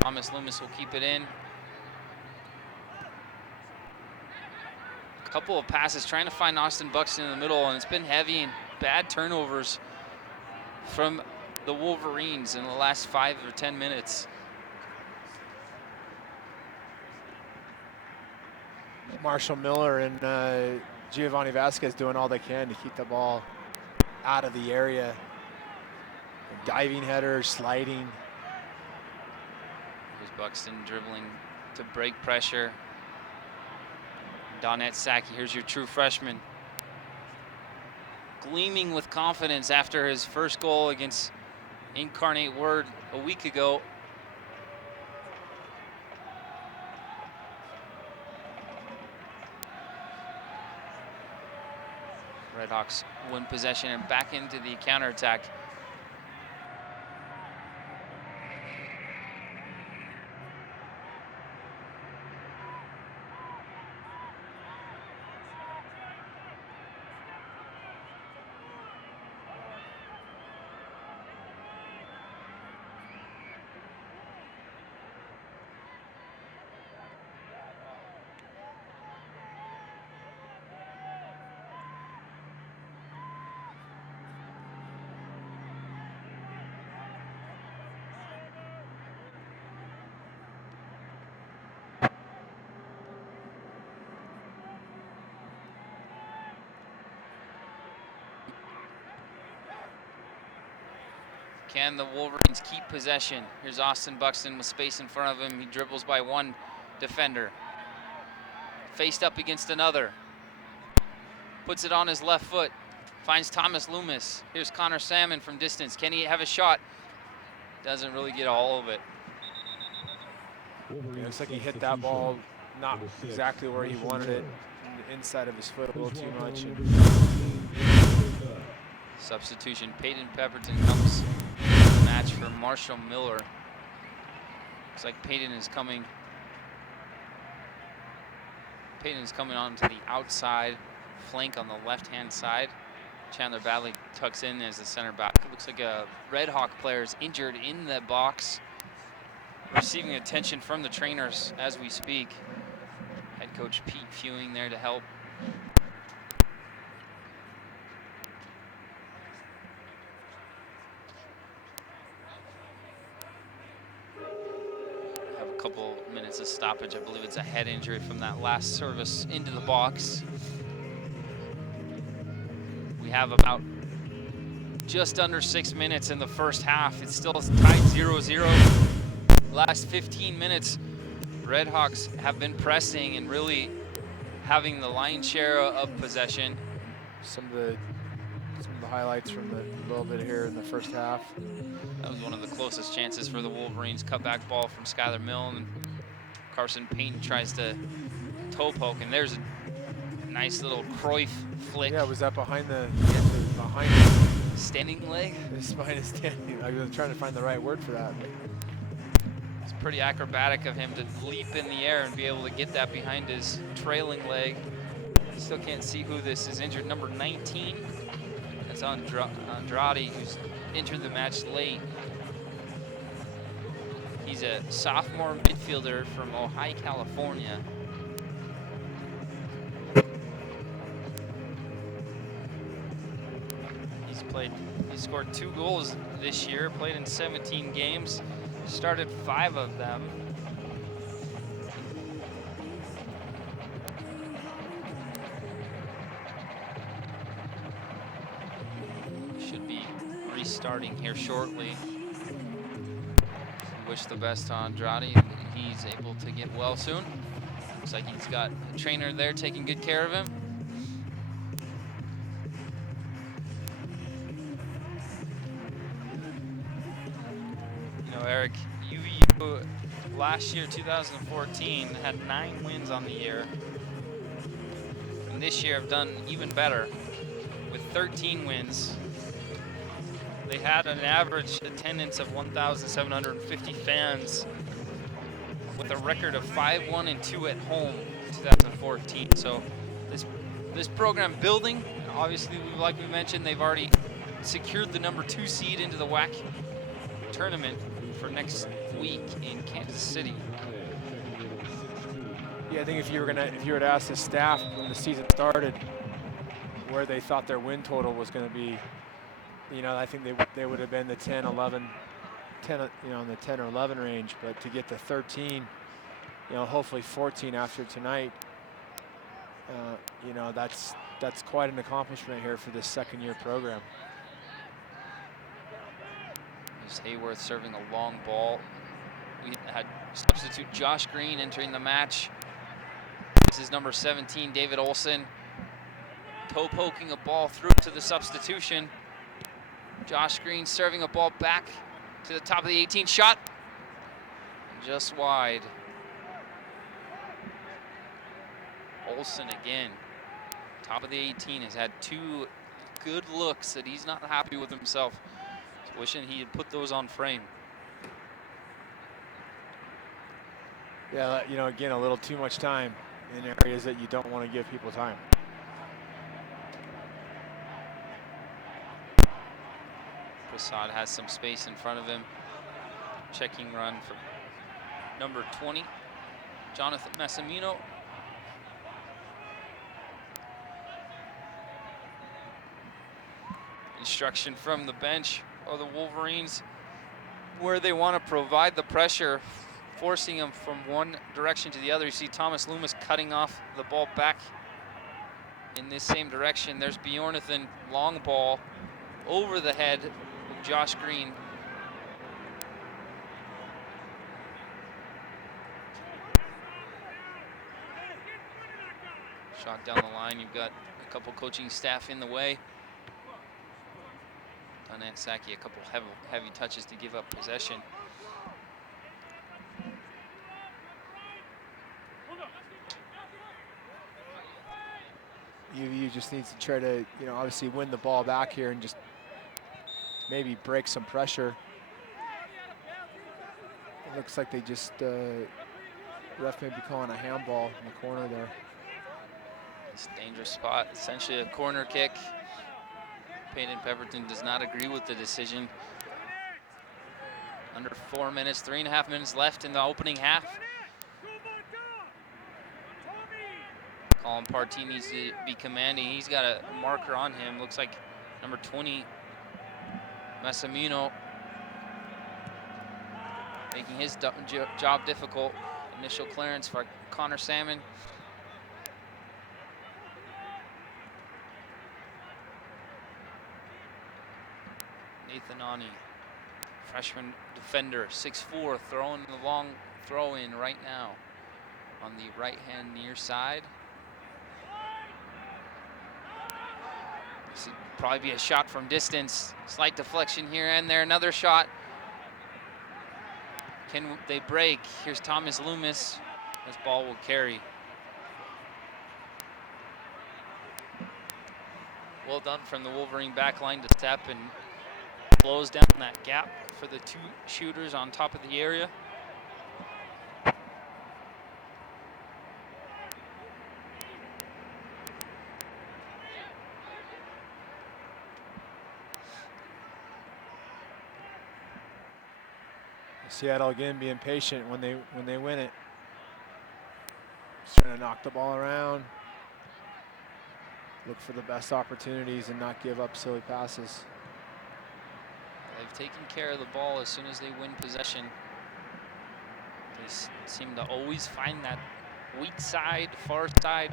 Thomas Loomis will keep it in. A couple of passes trying to find Austin Buxton in the middle, and it's been heavy and bad turnovers from the Wolverines in the last 5 or 10 minutes. Marshall Miller and Giovanni Vasquez doing all they can to keep the ball out of the area. Diving headers, sliding. Here's Buxton dribbling to break pressure. Donette Saki, here's your true freshman. Gleaming with confidence after his first goal against Incarnate Word a week ago. Redhawks win possession and back into the counterattack. Can the Wolverines keep possession? Here's Austin Buxton with space in front of him. He dribbles by one defender. Faced up against another. Puts it on his left foot. Finds Thomas Loomis. Here's Connor Salmon from distance. Can he have a shot? Doesn't really get all of it. It looks like he hit that ball not exactly where he wanted it, inside of his foot a little too much. Substitution. Peyton Pepperton comes to the match for Marshall Miller. Looks like Peyton is coming onto the outside flank on the left-hand side. Chandler Badley tucks in as the center back. It looks like a Red Hawk player is injured in the box, receiving attention from the trainers as we speak. Head coach Pete Fewing there to help. Have a couple minutes of stoppage. I believe it's a head injury from that last service into the box. We have about just under 6 minutes in the first half. It's still tied 0-0. Last 15 minutes, Red Hawks have been pressing and really having the lion's share of possession. Some of the highlights from the little bit here in the first half. That was one of the closest chances for the Wolverines. Cutback ball from Skylar Milne. And Carson Payton tries to toe poke, and there's a nice little Cruyff flick. Yeah, was that behind the standing leg? It's behind his standing. I was trying to find the right word for that. It's pretty acrobatic of him to leap in the air and be able to get that behind his trailing leg. Still can't see who this is injured. Number 19. That's Andrade, who's entered the match late. He's a sophomore midfielder from Ojai, California. He scored 2 goals this year, played in 17 games, started 5 of them. Should be restarting here shortly. Wish the best on Andrade. He's able to get well soon. Looks like he's got a trainer there taking good care of him. Eric, UVU last year, 2014, had 9 wins on the year. And this year have done even better with 13 wins. They had an average attendance of 1,750 fans with a record of 5-1-2 at home in 2014. So this program building, obviously, like we mentioned, they've already secured the number 2 seed into the WAC tournament for next week in Kansas City. Yeah, I think if you were to ask the staff when the season started where they thought their win total was going to be, I think they would have been the 10, 11, 10, in the 10 or 11 range. But to get to 13, hopefully 14 after tonight, that's quite an accomplishment here for this second-year program. Hayworth serving a long ball. We had substitute Josh Green entering the match. This is number 17, David Olson. Toe poking a ball through to the substitution. Josh Green serving a ball back to the top of the 18. Shot just wide. Olson again. Top of the 18 has had 2 good looks that he's not happy with himself. Wishing he had put those on frame. Yeah, again, a little too much time in areas that you don't want to give people time. Prasad has some space in front of him. Checking run for number 20, Jonathan Massimino. Instruction from the bench of the Wolverines, where they want to provide the pressure, forcing them from one direction to the other. You see Thomas Loomis cutting off the ball back in this same direction. There's Bjornathan, long ball over the head of Josh Green. Shot down the line. You've got a couple coaching staff in the way. Donette Saki, a couple heavy touches to give up possession. UVU just needs to try to, obviously win the ball back here and just maybe break some pressure. It looks like they just, ref may be calling a handball in the corner there. It's a dangerous spot, essentially a corner kick. Peyton Pemberton does not agree with the decision. Under 4 minutes, 3.5 minutes left in the opening half. Colin Partee needs to be commanding. He's got a marker on him. Looks like number 20, Massimino, making his job difficult. Initial clearance for Connor Salmon. Nathan Ani, freshman defender, 6'4", throwing the long throw in right now on the right-hand near side. This would probably be a shot from distance. Slight deflection here and there. Another shot. Can they break? Here's Thomas Loomis. This ball will carry. Well done from the Wolverine back line to step and close down that gap for the two shooters on top of the area. Seattle again being patient when they win it. Just trying to knock the ball around, look for the best opportunities and not give up silly passes. They've taken care of the ball as soon as they win possession. They seem to always find that weak side, far side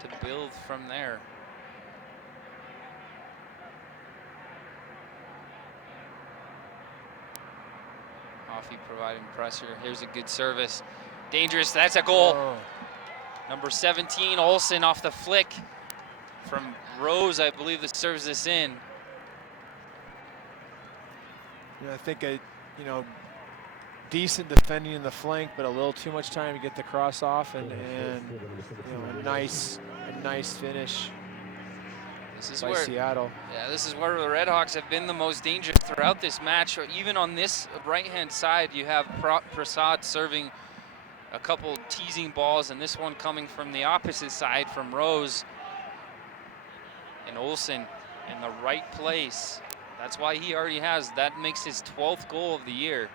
to build from there. Coffey providing pressure. Here's a good service. Dangerous, that's a goal. Oh. Number 17, Olsen off the flick from Rose, I believe, that serves this in. I think decent defending in the flank, but a little too much time to get the cross off, and a nice finish. This is by where Seattle. Yeah, this is where the Redhawks have been the most dangerous throughout this match. Even on this right-hand side, you have Prasad serving a couple teasing balls, and this one coming from the opposite side from Rose. And Olsen in the right place. That's why he already has. That makes his 12th goal of the year.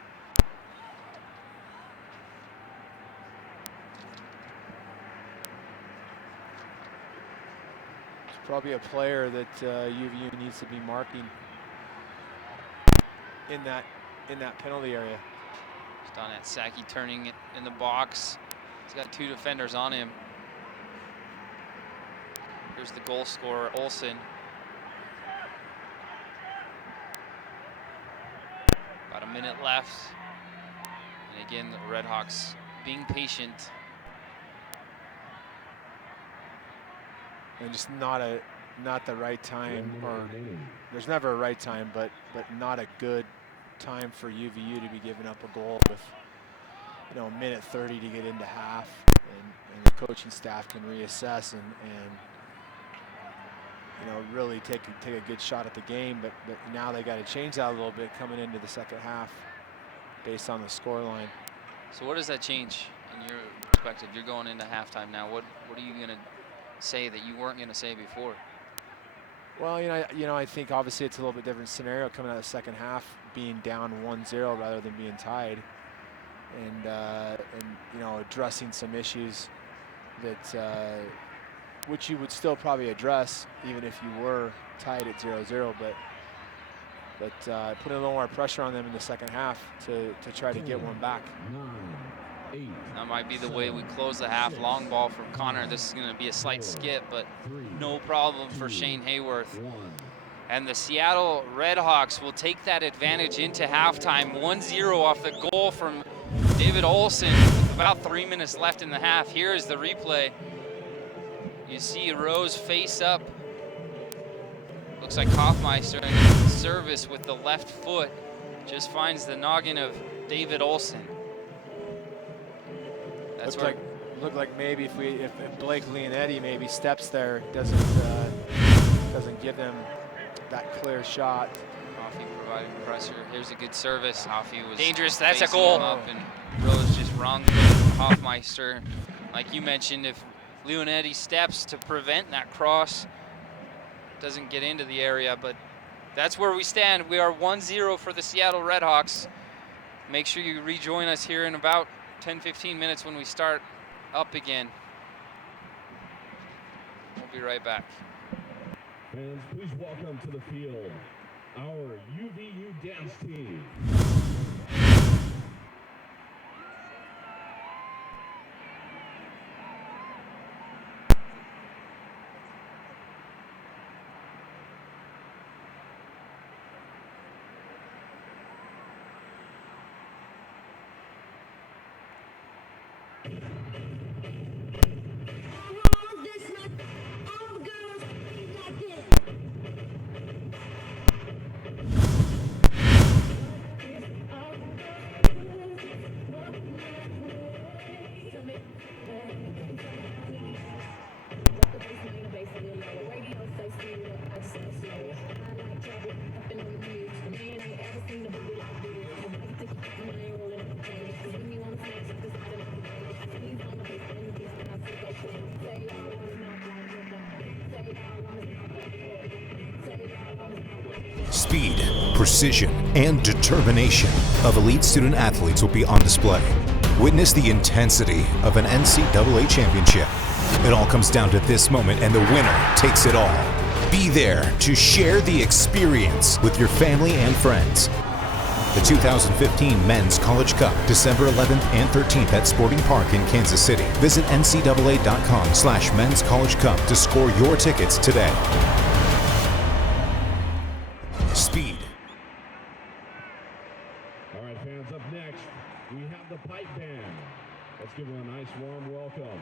Probably a player that UVU needs to be marking in that penalty area. Donette Saki turning it in the box. He's got two defenders on him. Here's the goal scorer, Olsen. About a minute left. And again, the Redhawks being patient. And just not the right time, or there's never a right time, but not a good time for UVU to be giving up a goal with a minute 30 to get into half, and the coaching staff can reassess and really take a good shot at the game. But now they got to change that a little bit coming into the second half based on the score line. So what does that change in your perspective? You're going into halftime now. What are you going to say that you weren't going to say before? Well, I think obviously it's a little bit different scenario coming out of the second half, being down 1-0 rather than being tied, and addressing some issues that which you would still probably address even if you were tied at 0-0, but putting a little more pressure on them in the second half to try to get one back. That might be the way we close the half. Long ball from Connor. This is going to be a slight skip, but no problem for Shane Hayworth. And the Seattle Redhawks will take that advantage into halftime. 1-0 off the goal from David Olsen. About 3 minutes left in the half. Here is the replay. You see Rose face up. Looks like Hoffmeister in service with the left foot just finds the noggin of David Olson. That's looked like maybe if Blake Leonetti maybe steps there, doesn't give them that clear shot. Hoffy providing pressure. Here's a good service. Hoffy was dangerous. That's a goal. Up and Rose just wrong Hoffmeister. Like you mentioned, if Leonetti steps to prevent that cross, doesn't get into the area, but that's where we stand. We are 1-0 for the Seattle Redhawks. Make sure you rejoin us here in about 10-15 minutes when we start up again. We'll be right back. Fans, please welcome to the field our UVU dance team. Speed, precision, and determination of elite student athletes will be on display. Witness the intensity of an NCAA championship. It all comes down to this moment, and the winner takes it all. Be there to share the experience with your family and friends. The 2015 Men's College Cup, December 11th and 13th at Sporting Park in Kansas City. Visit ncaa.com/Men's College Cup to score your tickets today. Speed. All right, fans, up next, we have the pipe band. Let's give them a nice warm welcome.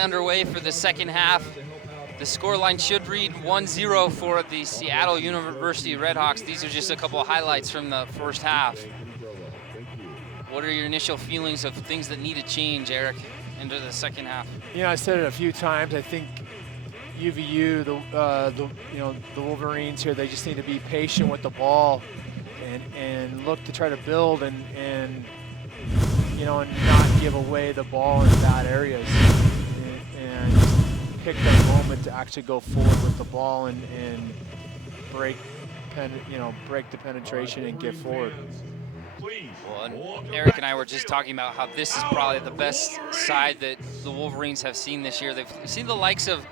underway for the second half. The scoreline should read 1-0 for the Seattle University Redhawks. These are just a couple of highlights from the first half. What are your initial feelings of things that need to change, Eric, into the second half? You know, I said it a few times. I think UVU, the Wolverines here, they just need to be patient with the ball and look to try to build and not give away the ball in bad areas and pick that moment to actually go forward with the ball and break the penetration and get forward. Well, and Eric and I were just talking about how this is probably the best side that the Wolverines have seen this year. They've seen the likes of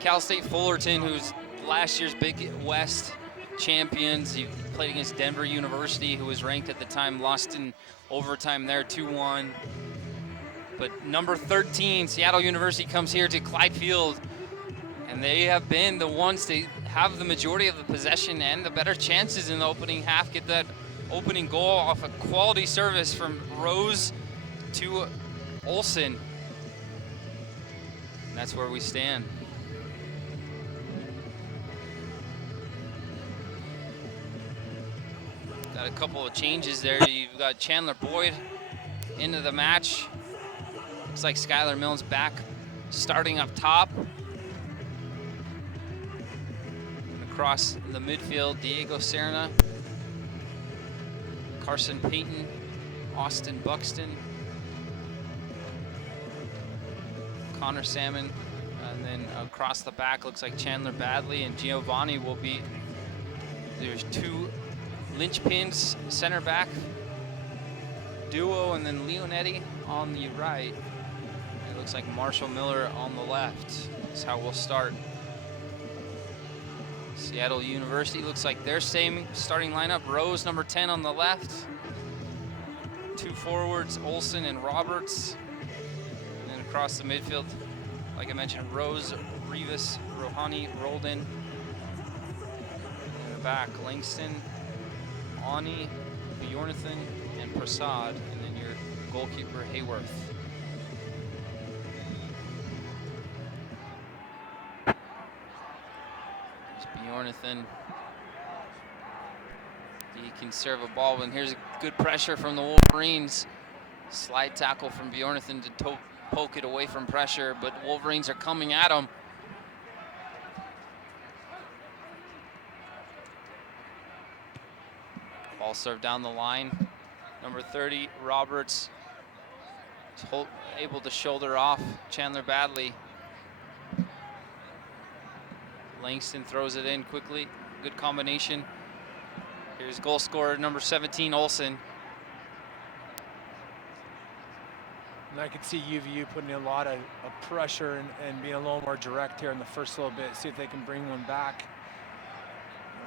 Cal State Fullerton, who's last year's Big West champions. He played against Denver University, who was ranked at the time, lost in overtime there, 2-1. But number 13, Seattle University, comes here to Clyde Field, and they have been the ones to have the majority of the possession and the better chances in the opening half. Get that opening goal off a quality service from Rose to Olsen. And that's where we stand. Got a couple of changes there. You've got Chandler Boyd into the match. Looks like Skylar Milne's back, starting up top. And across the midfield, Diego Serna, Carson Payton, Austin Buxton, Connor Salmon, and then across the back looks like Chandler Badley and Giovanni will be, there's two linchpins, center back duo, and then Leonetti on the right. It looks like Marshall Miller on the left. That's how we'll start. Seattle University looks like their same starting lineup. Rose, number 10 on the left. Two forwards, Olsen and Roberts. And then across the midfield, like I mentioned, Rose, Rivas, Rohani, Roldan. In the back, Langston, Ani, Bjornathan, and Prasad. And then your goalkeeper, Hayworth. Bjornathan. He can serve a ball, and here's a good pressure from the Wolverines. Slide tackle from Bjornathan to poke it away from pressure, but Wolverines are coming at him. Ball served down the line. Number 30, Roberts, is able to shoulder off Chandler Badley. Langston throws it in quickly. Good combination. Here's goal scorer number 17, Olsen. And I can see UVU putting a lot of pressure and being a little more direct here in the first little bit. See if they can bring one back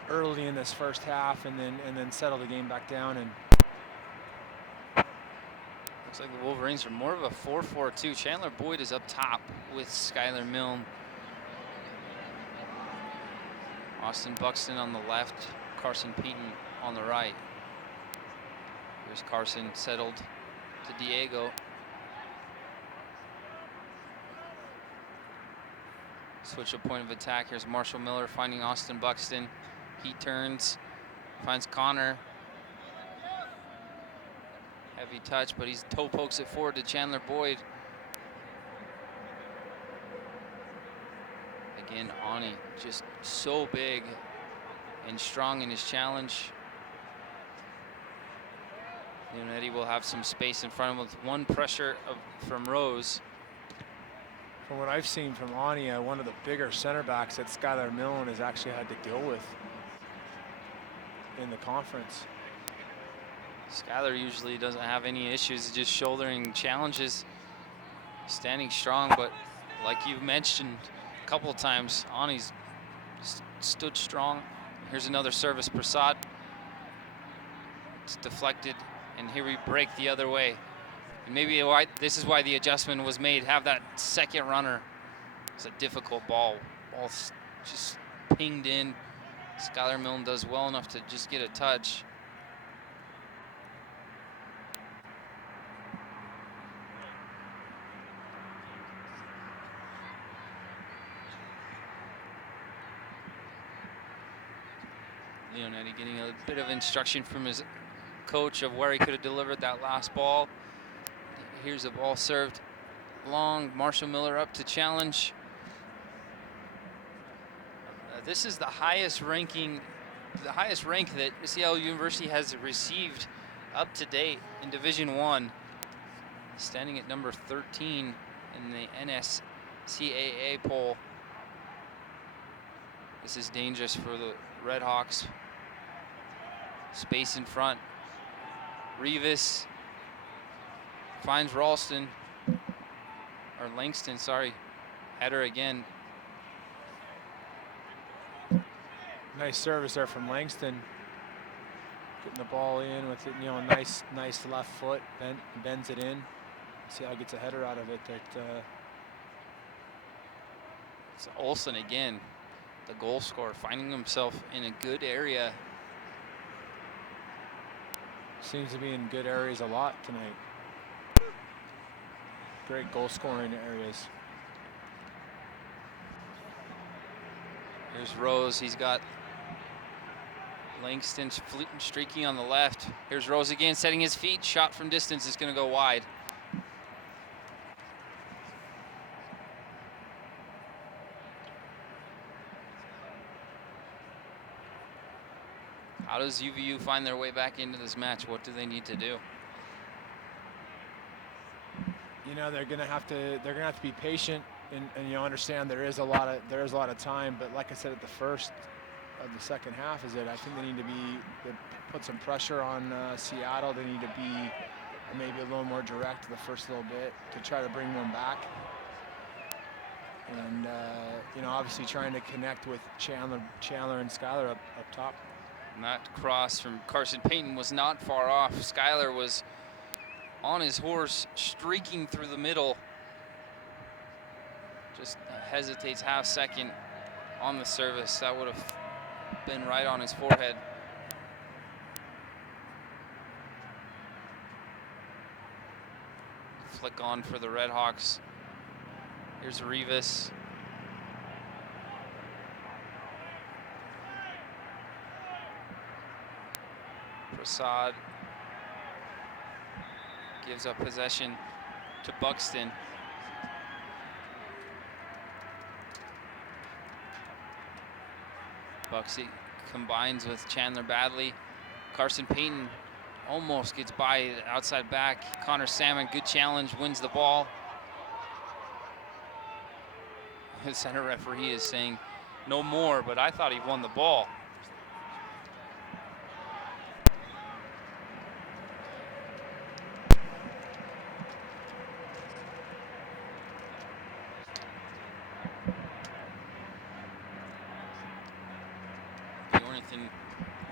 early in this first half and then settle the game back down. And looks like the Wolverines are more of a 4-4-2. Chandler Boyd is up top with Skylar Milne. Austin Buxton on the left, Carson Payton on the right. Here's Carson settled to Diego. Switch to point of attack. Here's Marshall Miller finding Austin Buxton. He turns, finds Connor. Heavy touch, but he's toe pokes it forward to Chandler Boyd. Again, Ani just so big and strong in his challenge. Leonetti will have some space in front of him with one pressure from Rose. From what I've seen from Ani, one of the bigger center backs that Skylar Milne has actually had to deal with in the conference. Skylar usually doesn't have any issues, just shouldering challenges, standing strong, but like you've mentioned a couple of times, Ani's stood strong. Here's another service, Prasad. It's deflected, and here we break the other way. And maybe this is why the adjustment was made. Have that second runner. It's a difficult ball. Ball just pinged in. Skylar Milne does well enough to just get a touch. Leonetti getting a bit of instruction from his coach of where he could have delivered that last ball. Here's a ball served long. Marshall Miller up to challenge. This is the highest rank that Seattle University has received up to date in Division I, standing at number 13 in the NCAA poll. This is dangerous for the Red Hawks. Space in front. Rivas finds Ralston, or Langston, sorry. Header again. Nice service there from Langston. Getting the ball in with it, a nice left foot, bends it in. See how he gets a header out of it. It's Olsen again, the goal scorer, finding himself in a good area. Seems to be in good areas a lot tonight. Great goal scoring areas. Here's Rose. He's got Langston streaking on the left. Here's Rose again, setting his feet. Shot from distance is going to go wide. How does UVU find their way back into this match? What do they need to do? They're gonna have to be patient and understand there is a lot of time. But like I said at the first of the second half, I think they need to put some pressure on Seattle. They need to be maybe a little more direct the first little bit to try to bring them back. And obviously trying to connect with Chandler and Skylar up top. And that cross from Carson Payton was not far off. Skylar was on his horse, streaking through the middle. Just hesitates half second on the service. That would have been right on his forehead. Flick on for the Red Hawks. Here's Rivas. Prasad gives up possession to Buxton. Buxy combines with Chandler Badley. Carson Payton almost gets by outside back. Connor Salmon, good challenge, wins the ball. The center referee is saying no more, but I thought he won the ball.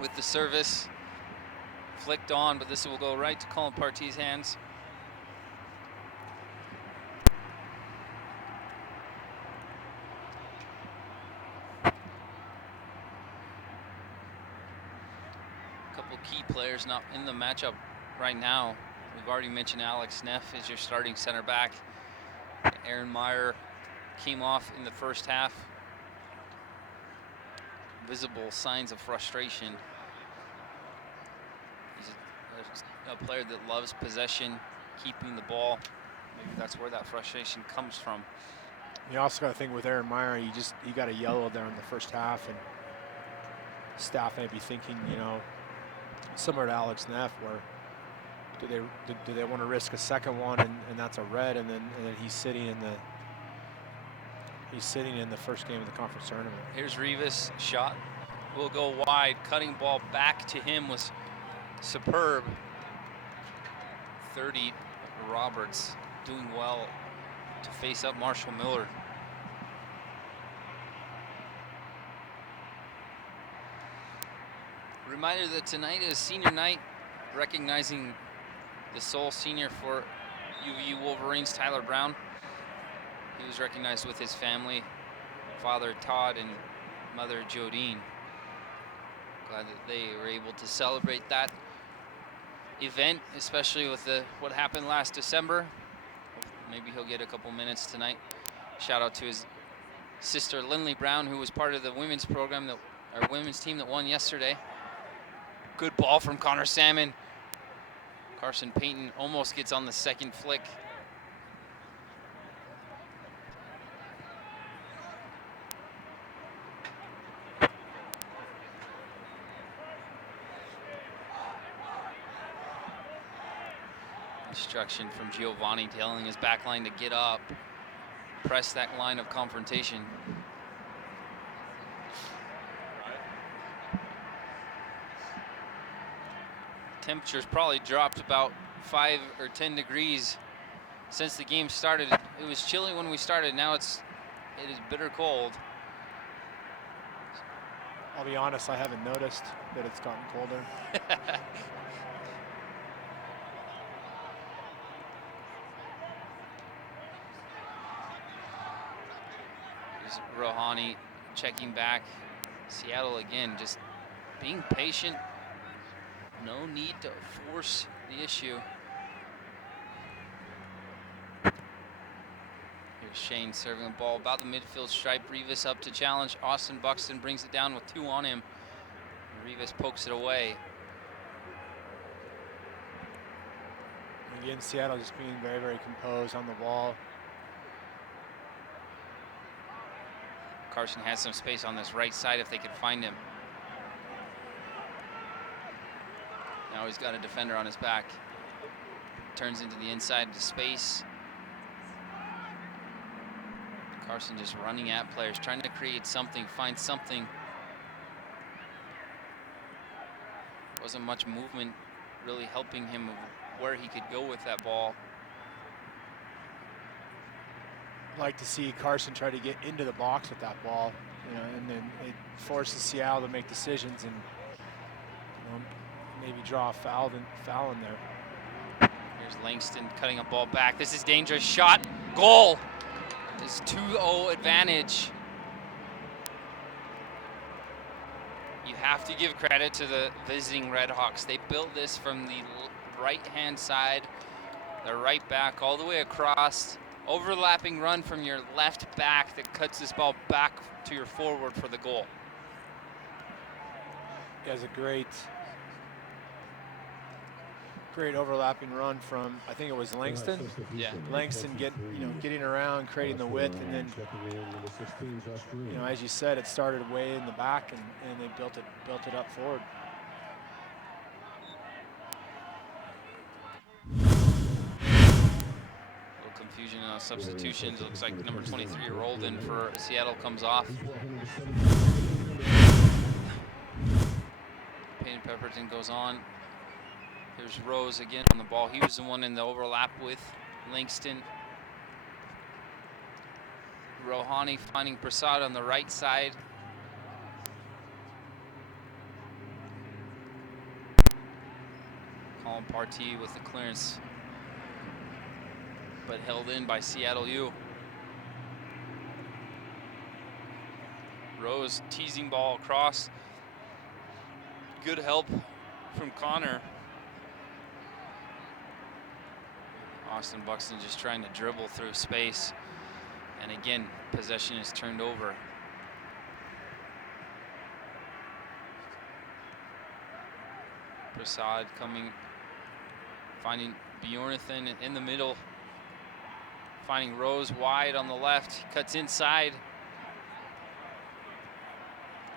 With the service flicked on, but this will go right to Colin Partey's hands. A couple key players not in the matchup right now. We've already mentioned Alex Neff is your starting center back. Aaron Meyer came off in the first half. Visible signs of frustration. He's a player that loves possession, keeping the ball. Maybe that's where that frustration comes from. You also got to think with Aaron Meyer, you got a yellow there in the first half, and staff may be thinking, similar to Alex Neff, where do they want to risk a second one and that's a red, and then he's sitting in the first game of the conference tournament. Here's Rivas, shot will go wide. Cutting ball back to him was superb. 30, Roberts doing well to face up Marshall Miller. Reminder that tonight is senior night, recognizing the sole senior for UVU Wolverines, Tyler Brown. He was recognized with his family, father Todd and mother Jodine. Glad that they were able to celebrate that event, especially with what happened last December. Maybe he'll get a couple minutes tonight. Shout out to his sister Lindley Brown, who was part of the women's program, women's team that won yesterday. Good ball from Connor Salmon. Carson Payton almost gets on the second flick. Instruction from Giovanni telling his back line to get up, press that line of confrontation. Temperatures probably dropped about 5 or 10 degrees since the game started. It was chilly when we started. Now it is bitter cold. I'll be honest, I haven't noticed that it's gotten colder. There's Rohani checking back. Seattle again, just being patient. No need to force the issue. Here's Shane serving the ball about the midfield stripe. Rivas up to challenge. Austin Buxton brings it down with 2 on him. Rivas pokes it away. Again, Seattle just being very, very composed on the ball. Carson has some space on this right side if they could find him. Now he's got a defender on his back. Turns into the inside to space. Carson just running at players, trying to create something, find something. Wasn't much movement really helping him where he could go with that ball. Like to see Carson try to get into the box with that ball, you know, and then it forces Seattle to make decisions and, you know, maybe draw a foul in there. Here's Langston cutting a ball back. This is dangerous shot. Goal. It's 2-0 advantage. You have to give credit to the visiting Redhawks. They built this from the right-hand side, the right back, all the way across. Overlapping run from your left back that cuts this ball back to your forward for the goal. He has a great overlapping run from, I think it was Langston. Yeah. Langston getting around, creating the width, and then, you know, as you said, it started way in the back, and they built it up forward. Confusion on substitutions. Looks like number 23 rolled in for Seattle comes off. Payne Pepperton goes on. Here's Rose again on the ball. He was the one in the overlap with Langston. Rohani finding Prasad on the right side. Colin Partee with the clearance, but held in by Seattle U. Rose teasing ball across. Good help from Connor. Austin Buxton just trying to dribble through space. And again, possession is turned over. Prasad coming, finding Bjornathan in the middle. Finding Rose wide on the left, he cuts inside.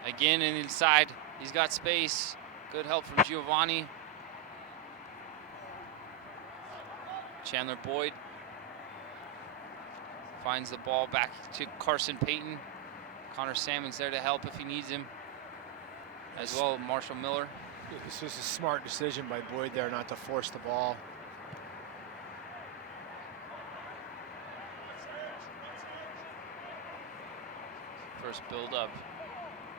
Again and inside, he's got space. Good help from Giovanni. Chandler Boyd finds the ball back to Carson Payton. Connor Salmon's there to help if he needs him, as well as Marshall Miller. This was a smart decision by Boyd there not to force the ball. First build-up,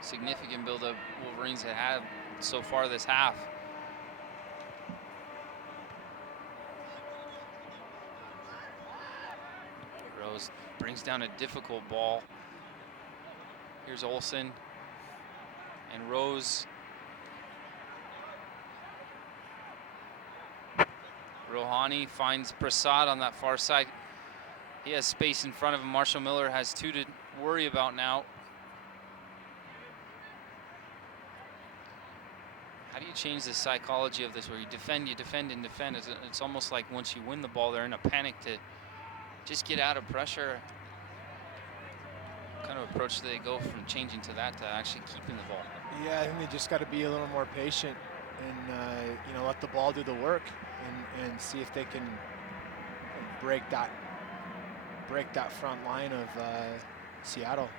significant build-up Wolverines have had so far this half. Rose brings down a difficult ball. Here's Olsen and Rose. Rohani finds Prasad on that far side. He has space in front of him. Marshall Miller has 2 to worry about now. How do you change the psychology of this where you defend, and defend? It's almost like once you win the ball, they're in a panic to just get out of pressure. What kind of approach do they go from changing to that to actually keeping the ball? Yeah, I think they just got to be a little more patient and you know, let the ball do the work and see if they can break that front line of Seattle.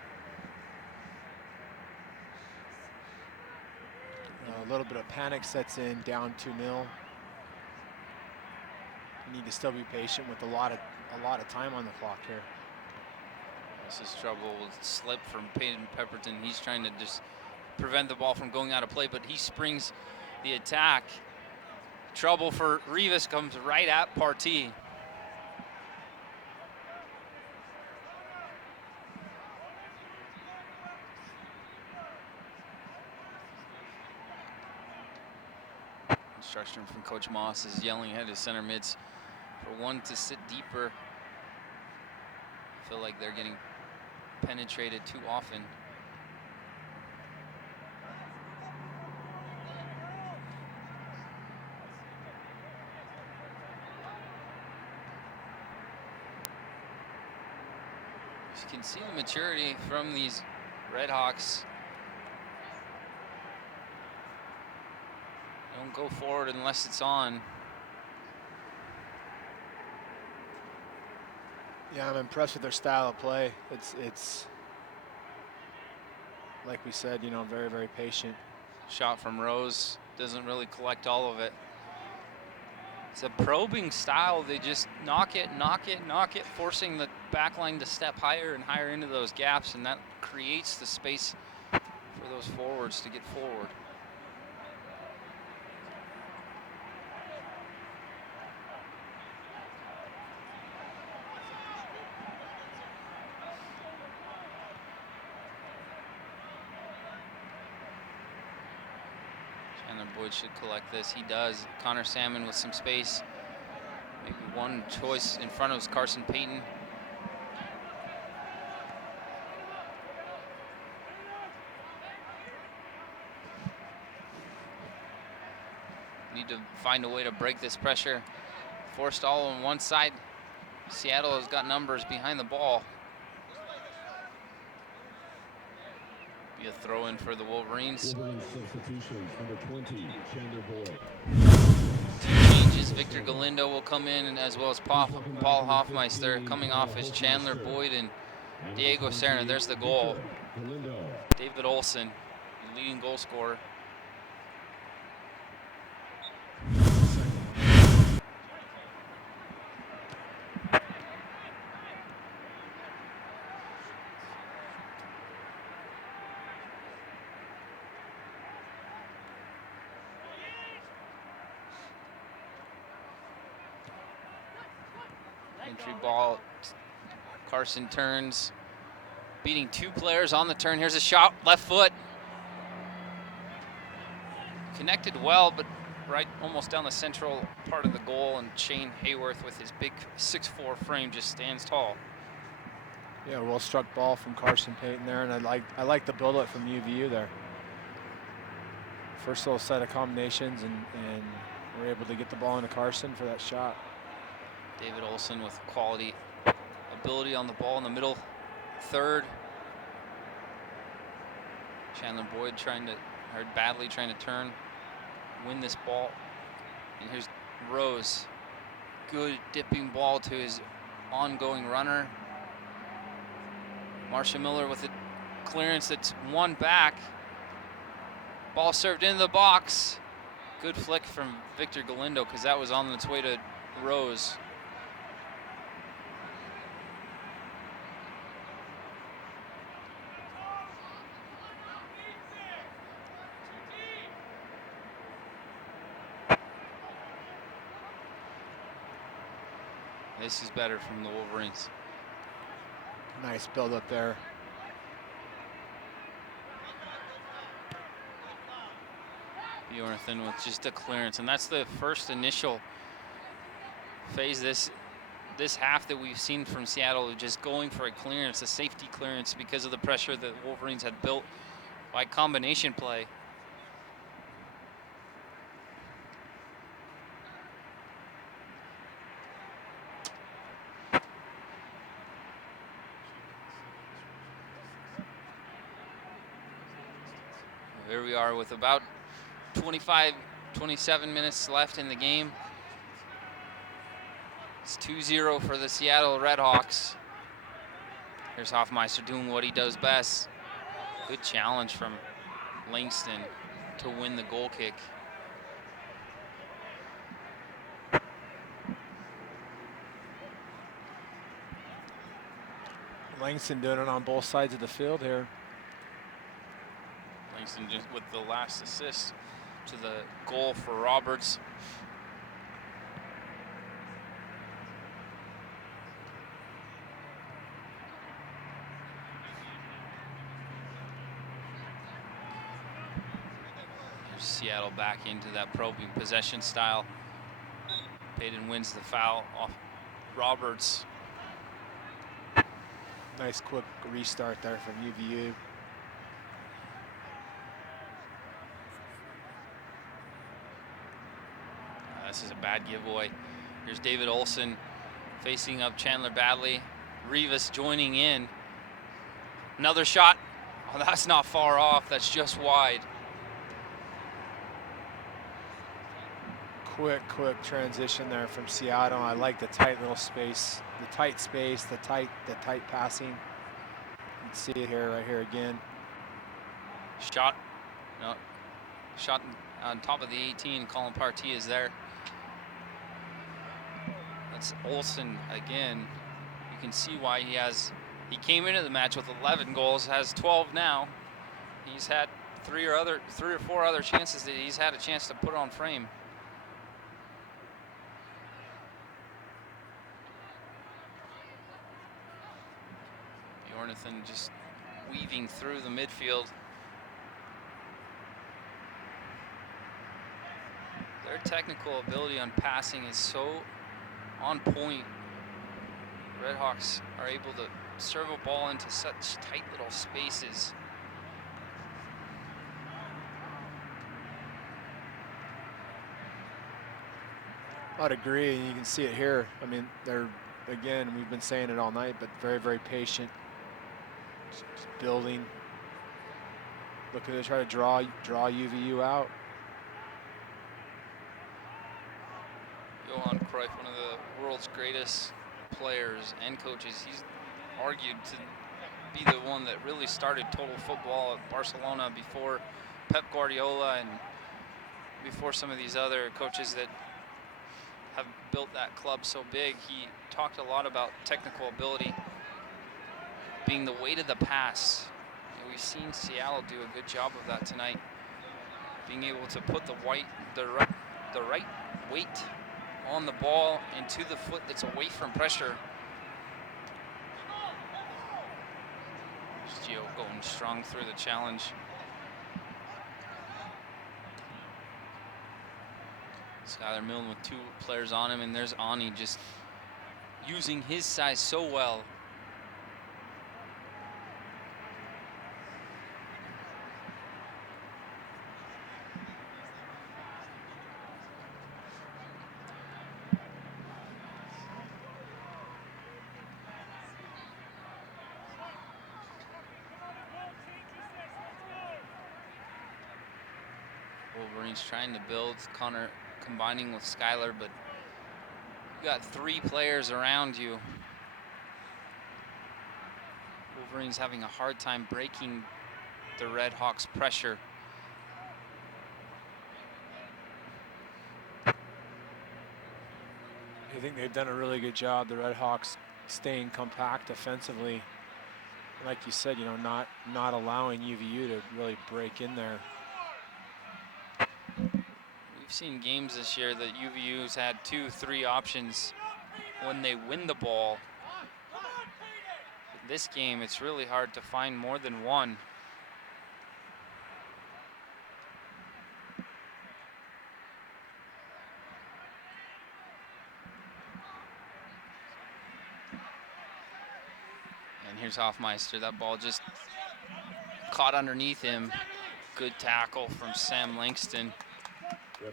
A little bit of panic sets in, down 2-0. Need to still be patient with a lot of time on the clock here. This is trouble with slip from Peyton Pepperton. He's trying to just prevent the ball from going out of play, but he springs the attack. Trouble for Rivas, comes right at Partee. Instruction from Coach Moss is yelling at his center mids for one to sit deeper. I feel like they're getting penetrated too often. You can see the maturity from these Redhawks. Don't go forward unless it's on. Yeah, I'm impressed with their style of play. It's like we said, you know, very, very patient. Shot from Rose, doesn't really collect all of it. It's a probing style. They just knock it, forcing the back line to step higher and higher into those gaps, and that creates the space for those forwards to get forward. Boyd should collect this. He does. Connor Salmon with some space. Maybe one choice in front of Carson Payton. Need to find a way to break this pressure. Forced all on one side. Seattle has got numbers behind the ball. Be a throw in for the Wolverines. Wolverines substitutions, number 20, Chandler Boyd. Two changes. Victor Galindo will come in, and as well as Paul Hoffmeister. Coming off is Chandler Boyd and Diego Serna. There's the goal. David Olson, leading goal scorer. Entry ball, Carson turns, beating two players on the turn. Here's a shot, left foot. Connected well, but right almost down the central part of the goal, and Shane Hayworth with his big 6'4" frame just stands tall. Yeah, well struck ball from Carson Payton there, and I like the build up from UVU there. First little set of combinations, and we're able to get the ball into Carson for that shot. David Olson with quality ability on the ball in the middle third. Chandler Boyd badly trying to turn, win this ball. And here's Rose. Good dipping ball to his ongoing runner. Marshall Miller with a clearance that's one back. Ball served into the box. Good flick from Victor Galindo, because that was on its way to Rose. This is better from the Wolverines. Nice build up there. Bjornathan with just a clearance, and that's the first initial phase this half that we've seen from Seattle, just going for a clearance, a safety clearance, because of the pressure that Wolverines had built by combination play. Here we are with about 25, 27 minutes left in the game. It's 2-0 for the Seattle Redhawks. Here's Hoffmeister doing what he does best. Good challenge from Langston to win the goal kick. Langston doing it on both sides of the field here. Langston just with the last assist to the goal for Roberts. There's Seattle back into that probing possession style. Payton wins the foul off Roberts. Nice quick restart there from UVU. This is a bad giveaway. Here's David Olson facing up Chandler Badley. Rivas joining in. Another shot. Oh, that's not far off. That's just wide. Quick transition there from Seattle. I like the tight little space, the tight space, the tight passing. You can see it here, right here again. Shot, no, shot on top of the 18. Colin Partee is there. That's Olsen again. You can see why he came into the match with 11 goals, has 12 now. He's had three or four other chances that he's had a chance to put on frame. Bjornathan just weaving through the midfield. Their technical ability on passing is so on point. Redhawks are able to serve a ball into such tight little spaces. I'd agree, and you can see it here. I mean, they're, again, we've been saying it all night, but very patient. Just building. Looking to try to draw UVU out. Johan Cruyff, one of the world's greatest players and coaches, he's argued to be the one that really started total football at Barcelona before Pep Guardiola and before some of these other coaches that have built that club so big. He talked a lot about technical ability being the weight of the pass. And we've seen Seattle do a good job of that tonight, being able to put the right weight on the ball and to the foot that's away from pressure. Gio going strong through the challenge. Skylar Milne with two players on him, and there's Ani just using his size so well. Wolverines trying to build, Connor combining with Skylar, but you got three players around you. Wolverines having a hard time breaking the Redhawks' pressure. I think they've done a really good job, the Redhawks, staying compact offensively. Like you said, you know, not allowing UVU to really break in there. We've seen games this year that UVU's had 2-3 options when they win the ball. In this game, it's really hard to find more than one. And here's Hoffmeister. That ball just caught underneath him. Good tackle from Sam Langston. You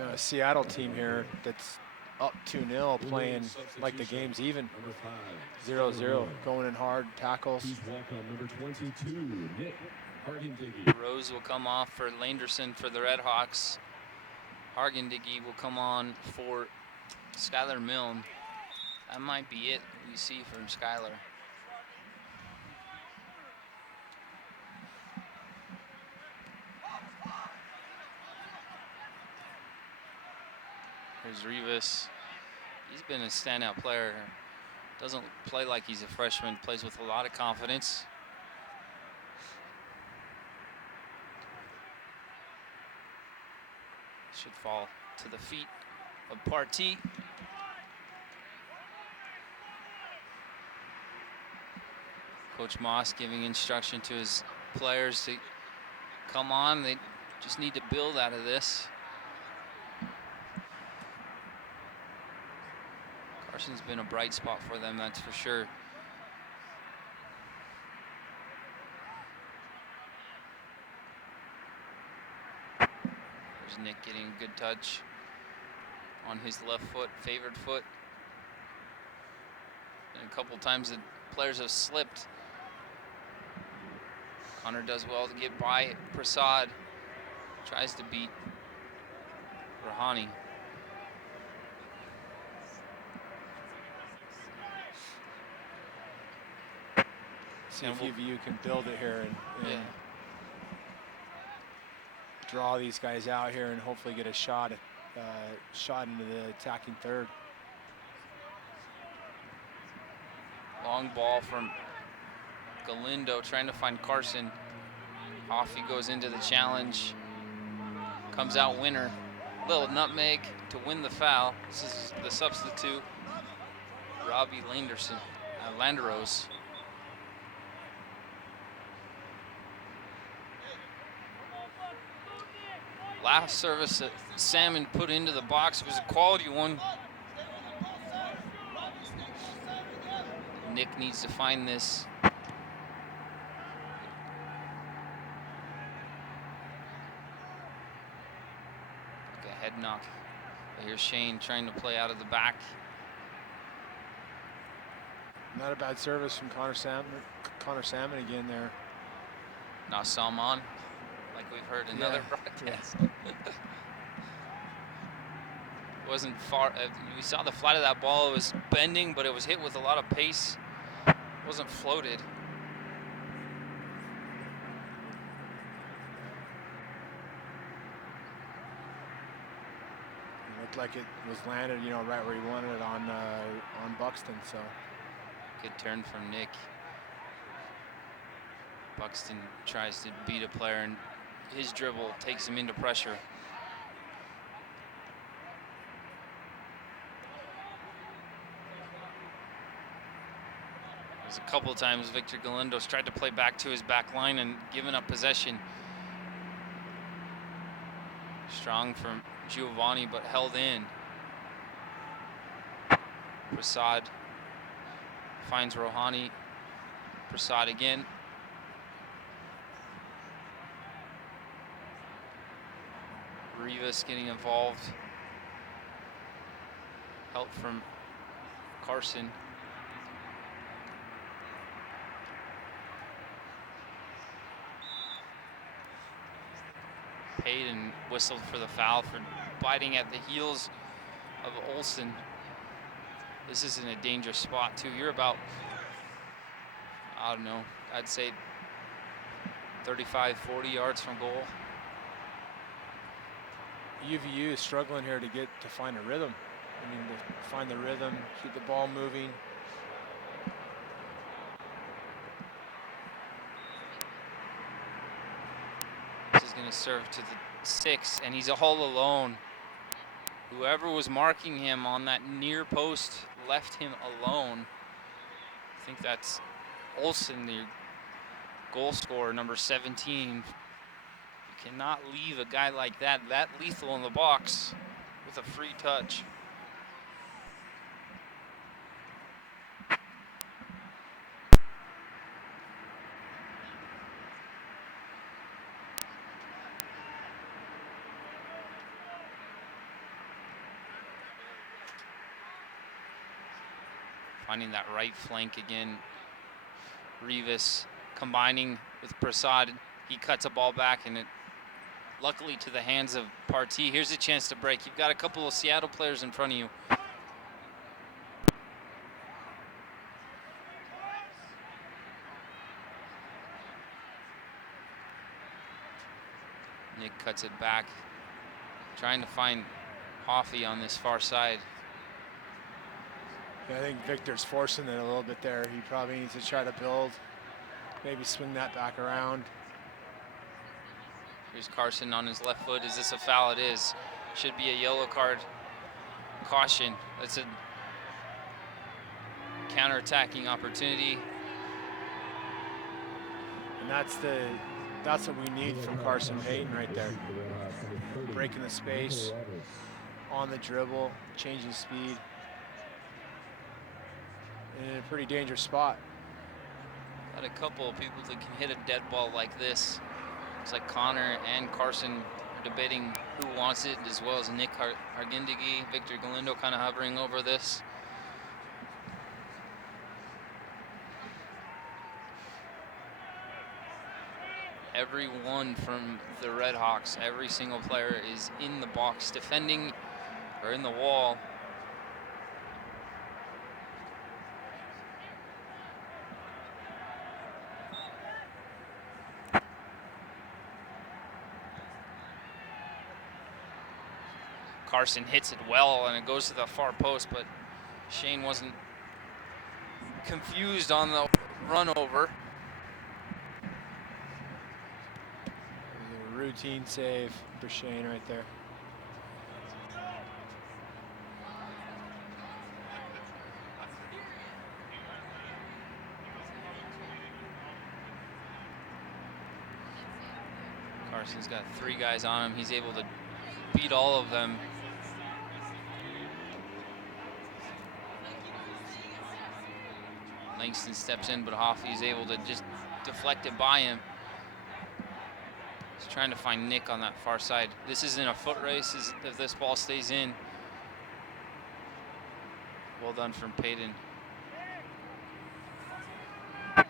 know, a Seattle team here that's up 2-0, playing like the game's even. 0-0, going in hard, tackles. Please welcome number 22, Nick Hargendiggy. Rose will come off for Landerson for the Red Hawks. Hargendiggy will come on for Skylar Milne. That might be it we see from Skylar. Here's Rivas. He's been a standout player. Doesn't play like he's a freshman, plays with a lot of confidence. Should fall to the feet of Partee. Coach Moss giving instruction to his players to come on. They just need to build out of this. Carson's been a bright spot for them, that's for sure. There's Nick getting a good touch on his left foot, favored foot. And a couple times the players have slipped. Connor does well to get by Prasad. Tries to beat Rahani. See if UVU can build it here and draw these guys out here and hopefully get a shot into the attacking third. Long ball from Galindo trying to find Carson. Off he goes into the challenge. Comes out winner. Little nutmeg to win the foul. This is the substitute, Robbie Landeros. Last service that Salmon put into the box was a quality one. Nick needs to find this. Like a head knock. But here's Shane trying to play out of the back. Not a bad service from Connor Salmon again there. Now Salmon, like we've heard in other broadcasts. Wasn't far. We saw the flight of that ball. It was bending, but it was hit with a lot of pace. It wasn't floated. It looked like it was landed, right where he wanted it on Buxton. So good turn from Nick. Buxton tries to beat a player, and his dribble takes him into pressure. There's a couple of times Victor Galindo's tried to play back to his back line and given up possession. Strong from Giovanni, but held in. Prasad finds Rohani. Prasad again. Rivas getting involved. Help from Carson. Paid and whistled for the foul for biting at the heels of Olsen. This is in a dangerous spot too. You're about, I don't know, I'd say 35, 40 yards from goal. UVU is struggling here to find a rhythm. To find the rhythm, keep the ball moving. This is going to serve to the 6, and he's all alone. Whoever was marking him on that near post left him alone. I think that's Olsen, the goal scorer, number 17. You cannot leave a guy like that lethal in the box with a free touch. finding that right flank again. Rivas combining with Prasad. He cuts a ball back, and it luckily to the hands of Partee. Here's a chance to break. You've got a couple of Seattle players in front of you. Nick cuts it back, trying to find Hoffey on this far side. Yeah, I think Victor's forcing it a little bit there. He probably needs to try to build, maybe swing that back around. Here's Carson on his left foot. Is this a foul? It is. Should be a yellow card. Caution. That's a counter-attacking opportunity. And that's what we need from Carson Payton right there. Breaking the space, on the dribble, changing speed. In a pretty dangerous spot. Got a couple of people that can hit a dead ball like this. Looks like Connor and Carson are debating who wants it, as well as Nick Hargindigi, Victor Galindo kind of hovering over this. Everyone from the Red Hawks, every single player is in the box defending or in the wall. Carson hits it well, and it goes to the far post, but Shane wasn't confused on the run over. A routine save for Shane right there. Carson's got 3 guys on him. He's able to beat all of them. Langston steps in, but Hoffey's able to just deflect it by him. He's trying to find Nick on that far side. This isn't a foot race if this ball stays in. Well done from Payton. I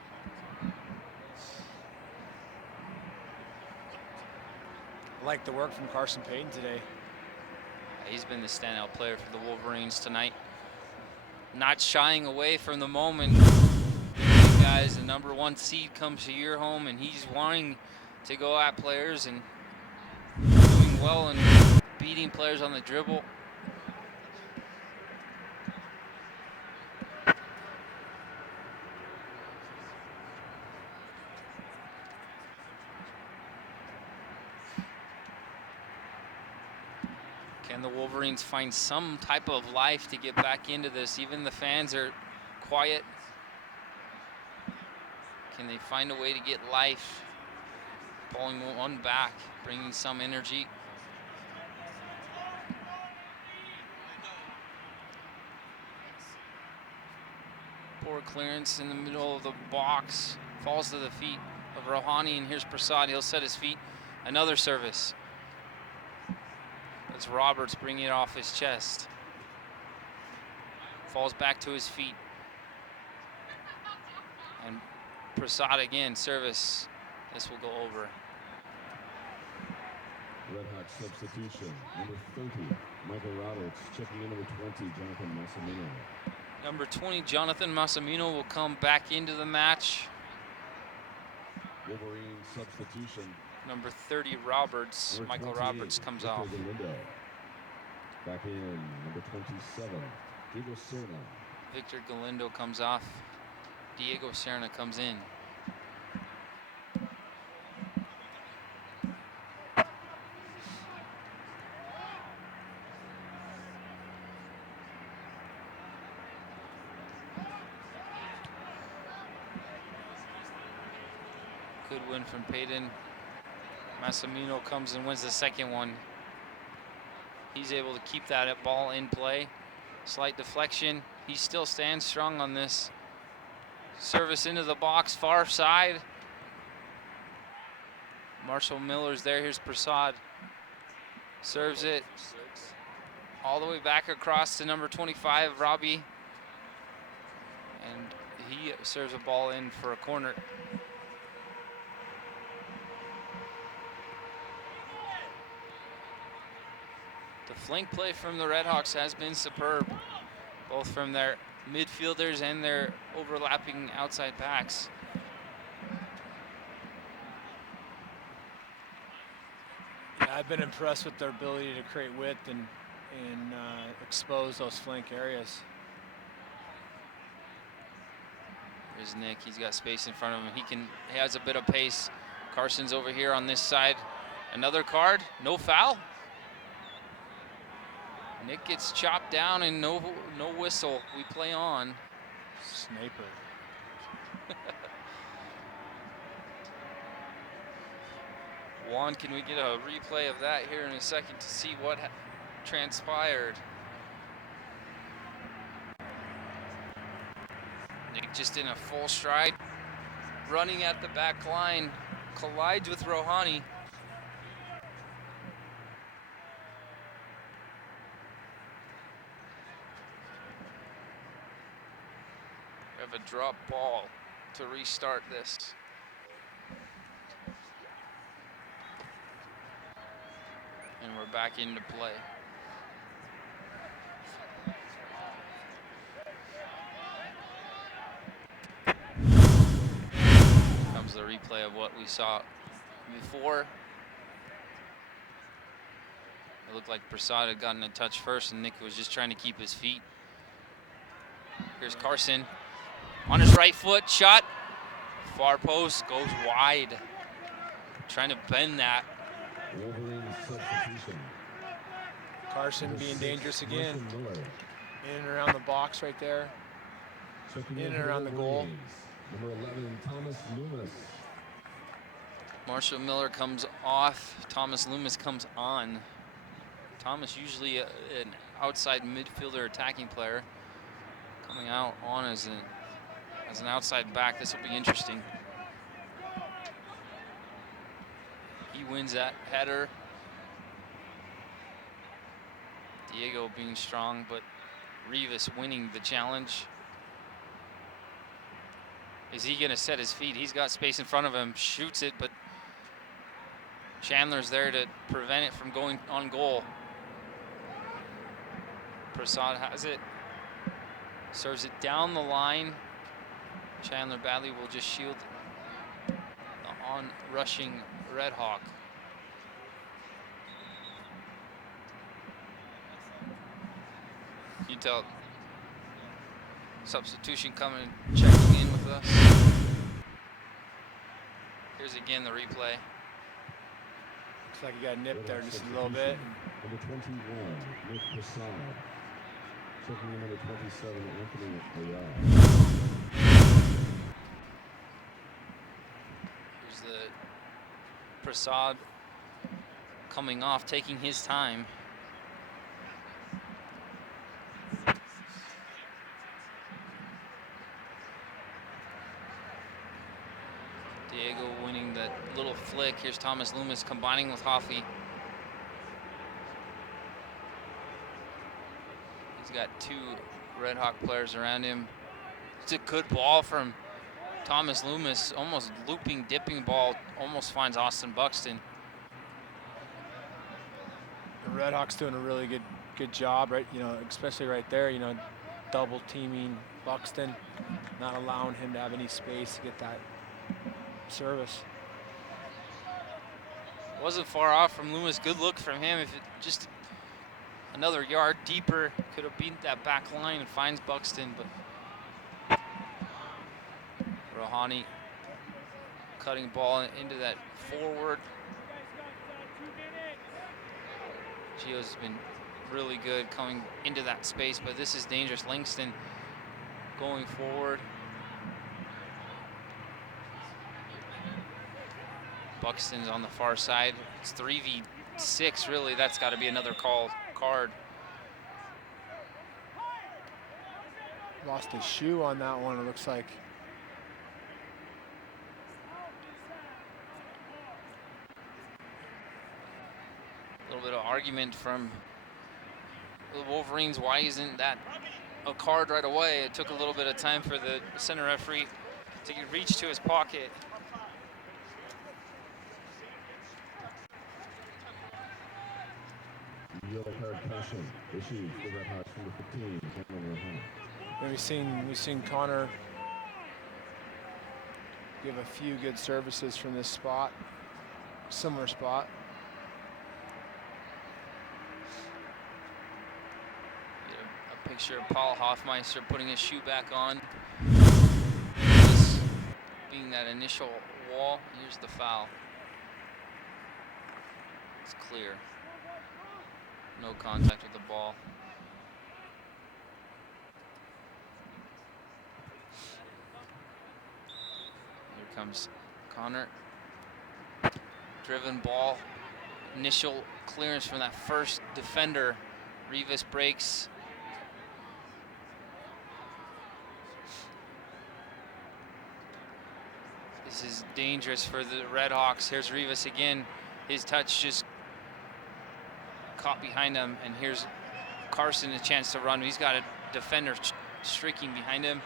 like the work from Carson Payton today. He's been the standout player for the Wolverines tonight. Not shying away from the moment. Guys, the #1 seed comes to your home, and he's wanting to go at players and doing well and beating players on the dribble. Can the Wolverines find some type of life to get back into this? Even the fans are quiet. Can they find a way to get life? Pulling one back, bringing some energy. Poor clearance in the middle of the box. Falls to the feet of Rohani, and here's Prasad. He'll set his feet. Another service. That's Roberts bringing it off his chest. Falls back to his feet. And Prasad again, service. This will go over. Red Hawk substitution, number 30, Michael Roberts, checking in number 20, Jonathan Massimino. Number 20, Jonathan Massimino will come back into the match. Wolverine substitution. Number 30, Roberts, Number Michael 28, Roberts comes Victor off. Galindo. Back in, number 27, Diego Serna. Victor Galindo comes off. Diego Serna comes in. Good win from Payton. Massimino comes and wins the second one. He's able to keep that ball in play. Slight deflection. He still stands strong on this. Service into the box, far side. Marshall Miller's there. Here's Prasad. Serves it all the way back across to number 25, Robbie. And he serves a ball in for a corner. The flank play from the Redhawks has been superb, both from their midfielders and their overlapping outside backs. Yeah, I've been impressed with their ability to create width and expose those flank areas. Here's Nick. He's got space in front of him. He has a bit of pace. Carson's over here on this side. Another card. No foul. Nick gets chopped down and no whistle. We play on. Sniper. Juan, can we get a replay of that here in a second to see what transpired? Nick just in a full stride, running at the back line, collides with Rohani. We have a drop ball to restart this. And we're back into play. Comes the replay of what we saw before. It looked like Prasad had gotten a touch first and Nick was just trying to keep his feet. Here's Carson on his right foot, shot. Far post, goes wide. Trying to bend that. Carson being dangerous again. In and around the box right there. In and around the goal. Number 11, Thomas Loomis. Marshall Miller comes off. Thomas Loomis comes on. Thomas usually an outside midfielder attacking player. Coming out on as an outside back. This will be interesting. He wins that header. Diego being strong, but Rivas winning the challenge. Is he gonna set his feet? He's got space in front of him, shoots it, but Chandler's there to prevent it from going on goal. Prasad has it, serves it down the line. Chandler badly will just shield the on-rushing Red Hawk. You tell substitution coming, checking in with us. Here's again the replay. Looks like he got nipped there just a little bit. Number 21, Nick Prasad. Checking in number 27, Anthony Ayala. Here's the Prasad coming off, taking his time. Diego winning that little flick. Here's Thomas Loomis combining with Hoffy. He's got two Red Hawk players around him. It's a good ball from Thomas Loomis, almost looping, dipping ball, almost finds Austin Buxton. The Red Hawks doing a really good job, right? You know, especially right there. You know, double teaming Buxton, not allowing him to have any space to get that service. Wasn't far off from Loomis. Good look from him. If it just another yard deeper, could have beat that back line and finds Buxton, but Rohani cutting ball into that forward. Gio's been really good coming into that space, but this is dangerous. Langston going forward. Buxton's on the far side. It's 3v6, really. That's got to be another card. Lost his shoe on that one, it looks like. A little bit of argument from the Wolverines. Why isn't that a card right away. It took a little bit of time for the center referee to reach to his pocket. Yellow card caution issued for Red Hawks from the 15. Cameron Rahman. And we've seen Connor give a few good services from this spot, similar spot. Get a picture of Paul Hoffmeister putting his shoe back on. Being that initial wall, here's the foul. It's clear. No contact with the ball. Here comes Connor. Driven ball. Initial clearance from that first defender. Rivas breaks. This is dangerous for the Red Hawks. Here's Rivas again. His touch just caught behind him, and here's Carson a chance to run. He's got a defender streaking behind him.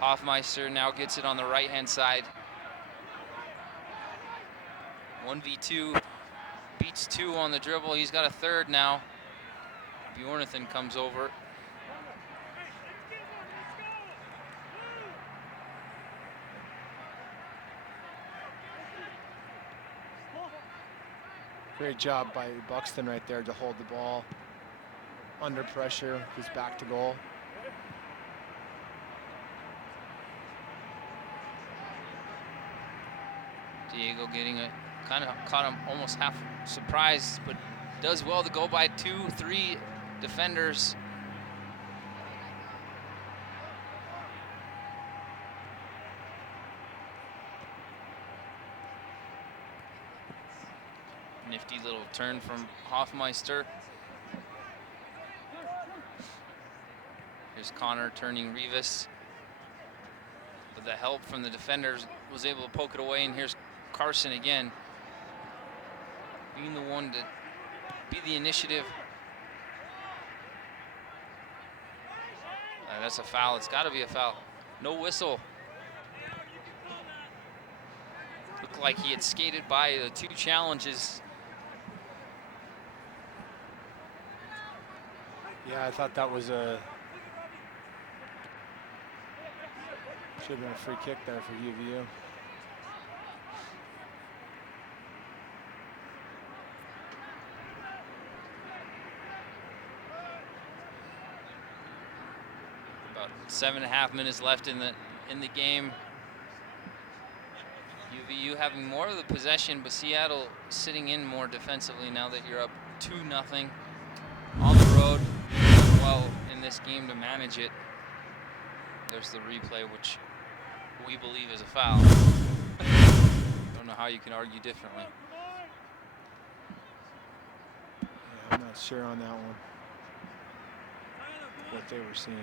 Hoffmeister now gets it on the right-hand side. 1v2, beats 2 on the dribble. He's got a third now. Bjornathan comes over. Great job by Buxton right there to hold the ball under pressure, his back to goal. Diego getting a kind of caught him almost half surprised, but does well to go by 2-3 defenders. Nifty little turn from Hoffmeister. Here's Connor turning Rivas. With the help from the defenders, was able to poke it away, and here's Carson again, being the one to be the initiative. That's a foul. It's got to be a foul. No whistle. Looked like he had skated by the 2 challenges. Yeah, I thought that was should have been a free kick there for UVU. About 7.5 minutes left in the game. UVU having more of the possession, but Seattle sitting in more defensively now that you're up 2-0 on the road. Well, in this game to manage it. There's the replay, which we believe is a foul. Don't know how you can argue differently. Yeah, I'm not sure on that one, what they were seeing.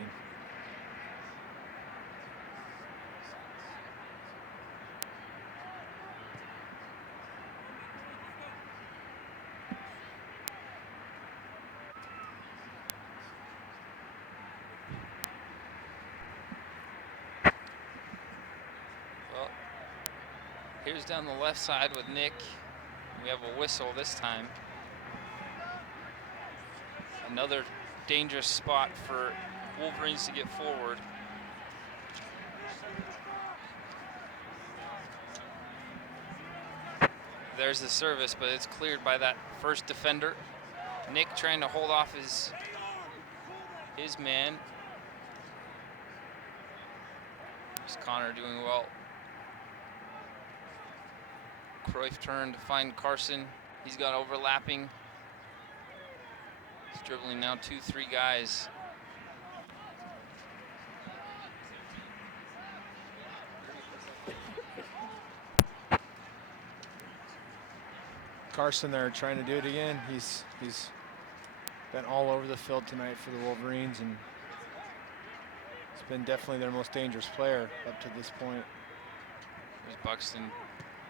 Here's down the left side with Nick. We have a whistle this time. Another dangerous spot for Wolverines to get forward. There's the service, but it's cleared by that first defender. Nick trying to hold off his man. There's Connor doing well. Cruyff turned to find Carson. He's got overlapping. He's dribbling now 2-3 guys. Carson there trying to do it again. He's been all over the field tonight for the Wolverines, and he's been definitely their most dangerous player up to this point. There's Buxton.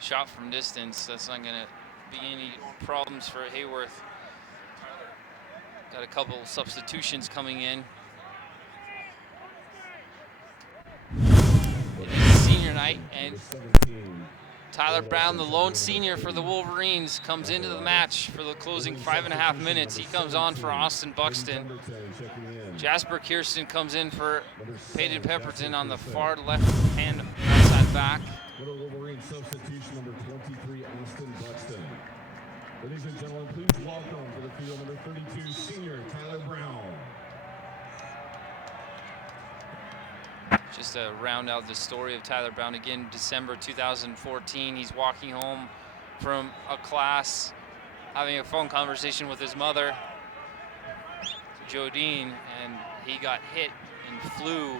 Shot from distance. That's not going to be any problems for Hayworth. Got a couple substitutions coming in. tonight. And 17. Tyler Brown, the lone senior for the Wolverines, comes into the match for the closing 5.5 minutes. He comes on for Austin Buxton. Jasper Kirsten comes in for Peyton Pepperton on the far left-hand outside back. Little Wolverine substitution number 23, Austin Buxton. Ladies and gentlemen, please welcome to the field number 32, senior Tyler Brown. Just to round out the story of Tyler Brown again, December 2014, he's walking home from a class, having a phone conversation with his mother, Jodine, and he got hit and flew,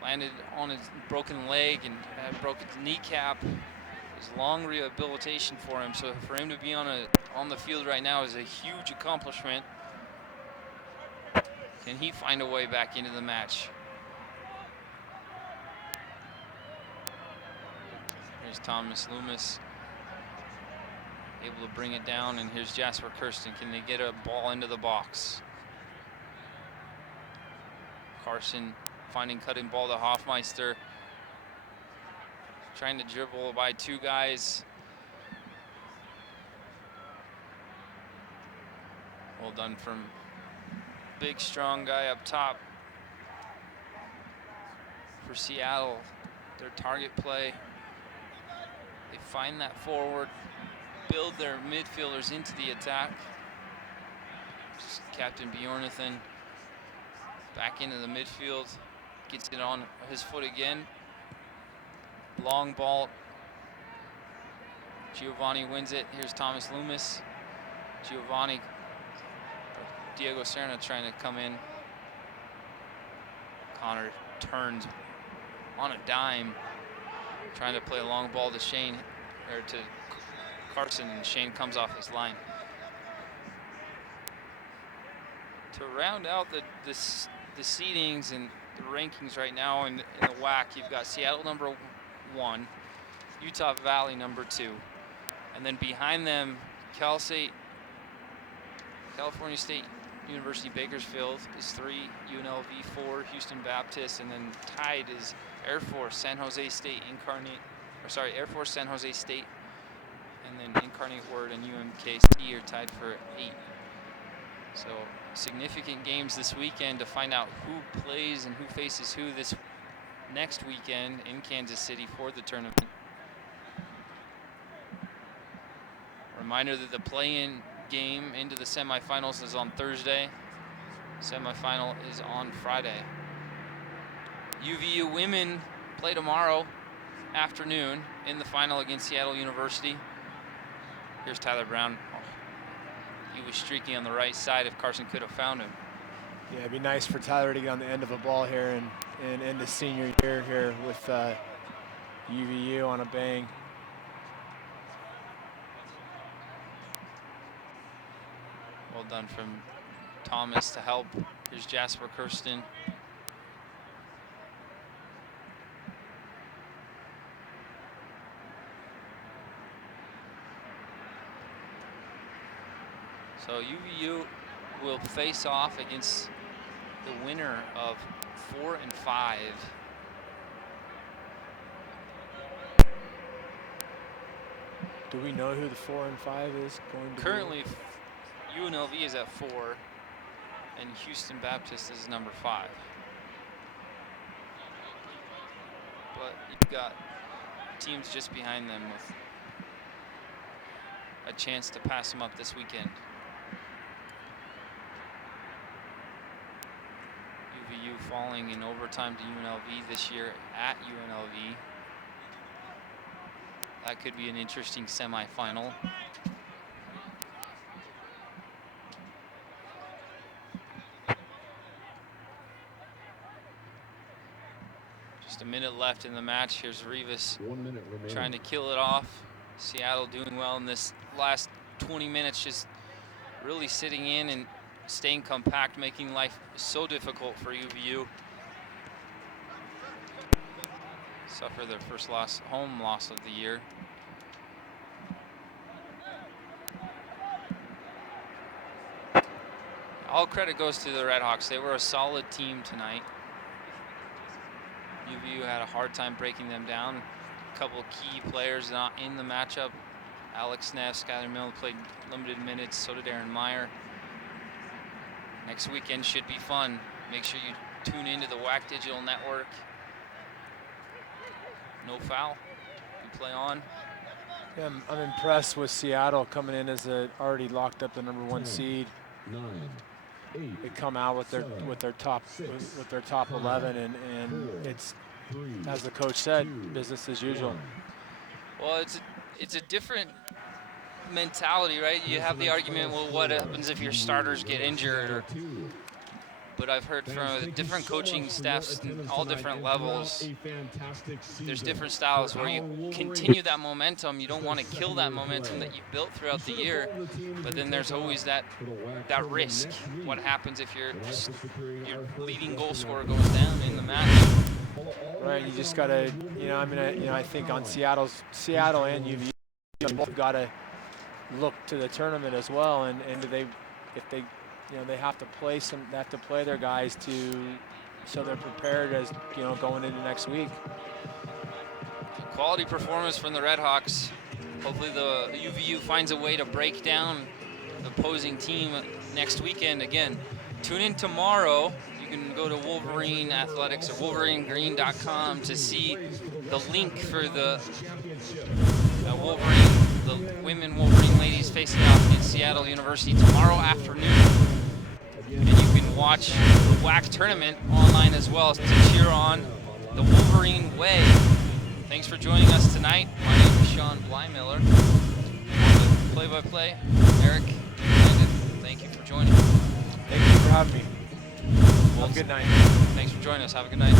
landed on his broken leg and broke his kneecap. It was long rehabilitation for him, so for him to be on the field right now is a huge accomplishment. Can he find a way back into the match? Here's Thomas Loomis, able to bring it down, and here's Jasper Kirsten. Can they get a ball into the box? Carson finding cutting ball to Hoffmeister. Trying to dribble by two guys. Well done from big, strong guy up top for Seattle. Their target play. They find that forward, build their midfielders into the attack. Just Captain Bjornathan back into the midfield, gets it on his foot again. Long ball. Giovanni wins it. Here's Thomas Loomis. Giovanni. Diego Serna trying to come in. Connor turns on a dime, trying to play a long ball to Shane, or to Carson, and Shane comes off his line. To round out the seedings and the rankings right now in the WAC, you've got Seattle number 1, Utah Valley number 2, and then behind them, California State University Bakersfield is 3, UNLV 4, Houston Baptist, and then tied is Air Force San Jose State Air Force San Jose State, and then Incarnate Word and UMKC are tied for 8. So significant games this weekend to find out who plays and who faces who this next weekend in Kansas City for the tournament. Reminder that the play-in game into the semifinals is on Thursday. Semifinal is on Friday. UVU women play tomorrow afternoon in the final against Seattle University. Here's Tyler Brown. He was streaking on the right side if Carson could have found him. Yeah, it'd be nice for Tyler to get on the end of a ball here and end his senior year here with UVU on a bang. Well done from Thomas to help. Here's Jasper Kirsten. So UVU will face off against the winner of 4 and 5. Do we know who the 4 and 5 is going to Currently, UNLV is at 4, and Houston Baptist is number 5. But you've got teams just behind them with a chance to pass them up this weekend. UVU falling in overtime to UNLV this year at UNLV. That could be an interesting semifinal. Just a minute left in the match. Here's Rivas 1 minute remaining. trying to kill it off. Seattle doing well in this last 20 minutes, just really sitting in and staying compact, making life so difficult for UVU. Suffer their first home loss of the year. All credit goes to the Redhawks. They were a solid team tonight. UVU had a hard time breaking them down. A couple of key players not in the matchup. Alex Neff, Skylar Miller played limited minutes, so did Aaron Meyer. Next weekend should be fun. Make sure you tune into the WAC Digital Network. No foul. You play on. Yeah, I'm impressed with Seattle coming in as already locked up the #1 seed. 9, 8, They come out with their top 11, and it's, as the coach said, business as usual. Well, it's a different mentality, right? You have the argument, well, what happens if your starters get injured? But I've heard from different coaching staffs in all different levels, there's different styles where you continue that momentum. You don't want to kill that momentum that you built throughout the year, but then there's always that risk. What happens if your leading goal scorer goes down in the match? Right, you just gotta, I think on Seattle and UVU, both gotta look to the tournament as well, and if they have to play their guys so they're prepared as going into next week. Quality performance from the Redhawks. Hopefully the UVU finds a way to break down the opposing team next weekend. Again, tune in tomorrow. You can go to Wolverine Athletics or WolverineGreen.com to see the link for the women Wolverine ladies facing off in Seattle University tomorrow afternoon. And you can watch the WAC tournament online as well to cheer on the Wolverine way. Thanks for joining us tonight. My name is Sean Blymiller. Play-by-play, Eric, thank you for joining. Thank you for having me. Have a good night. Thanks for joining us. Have a good night.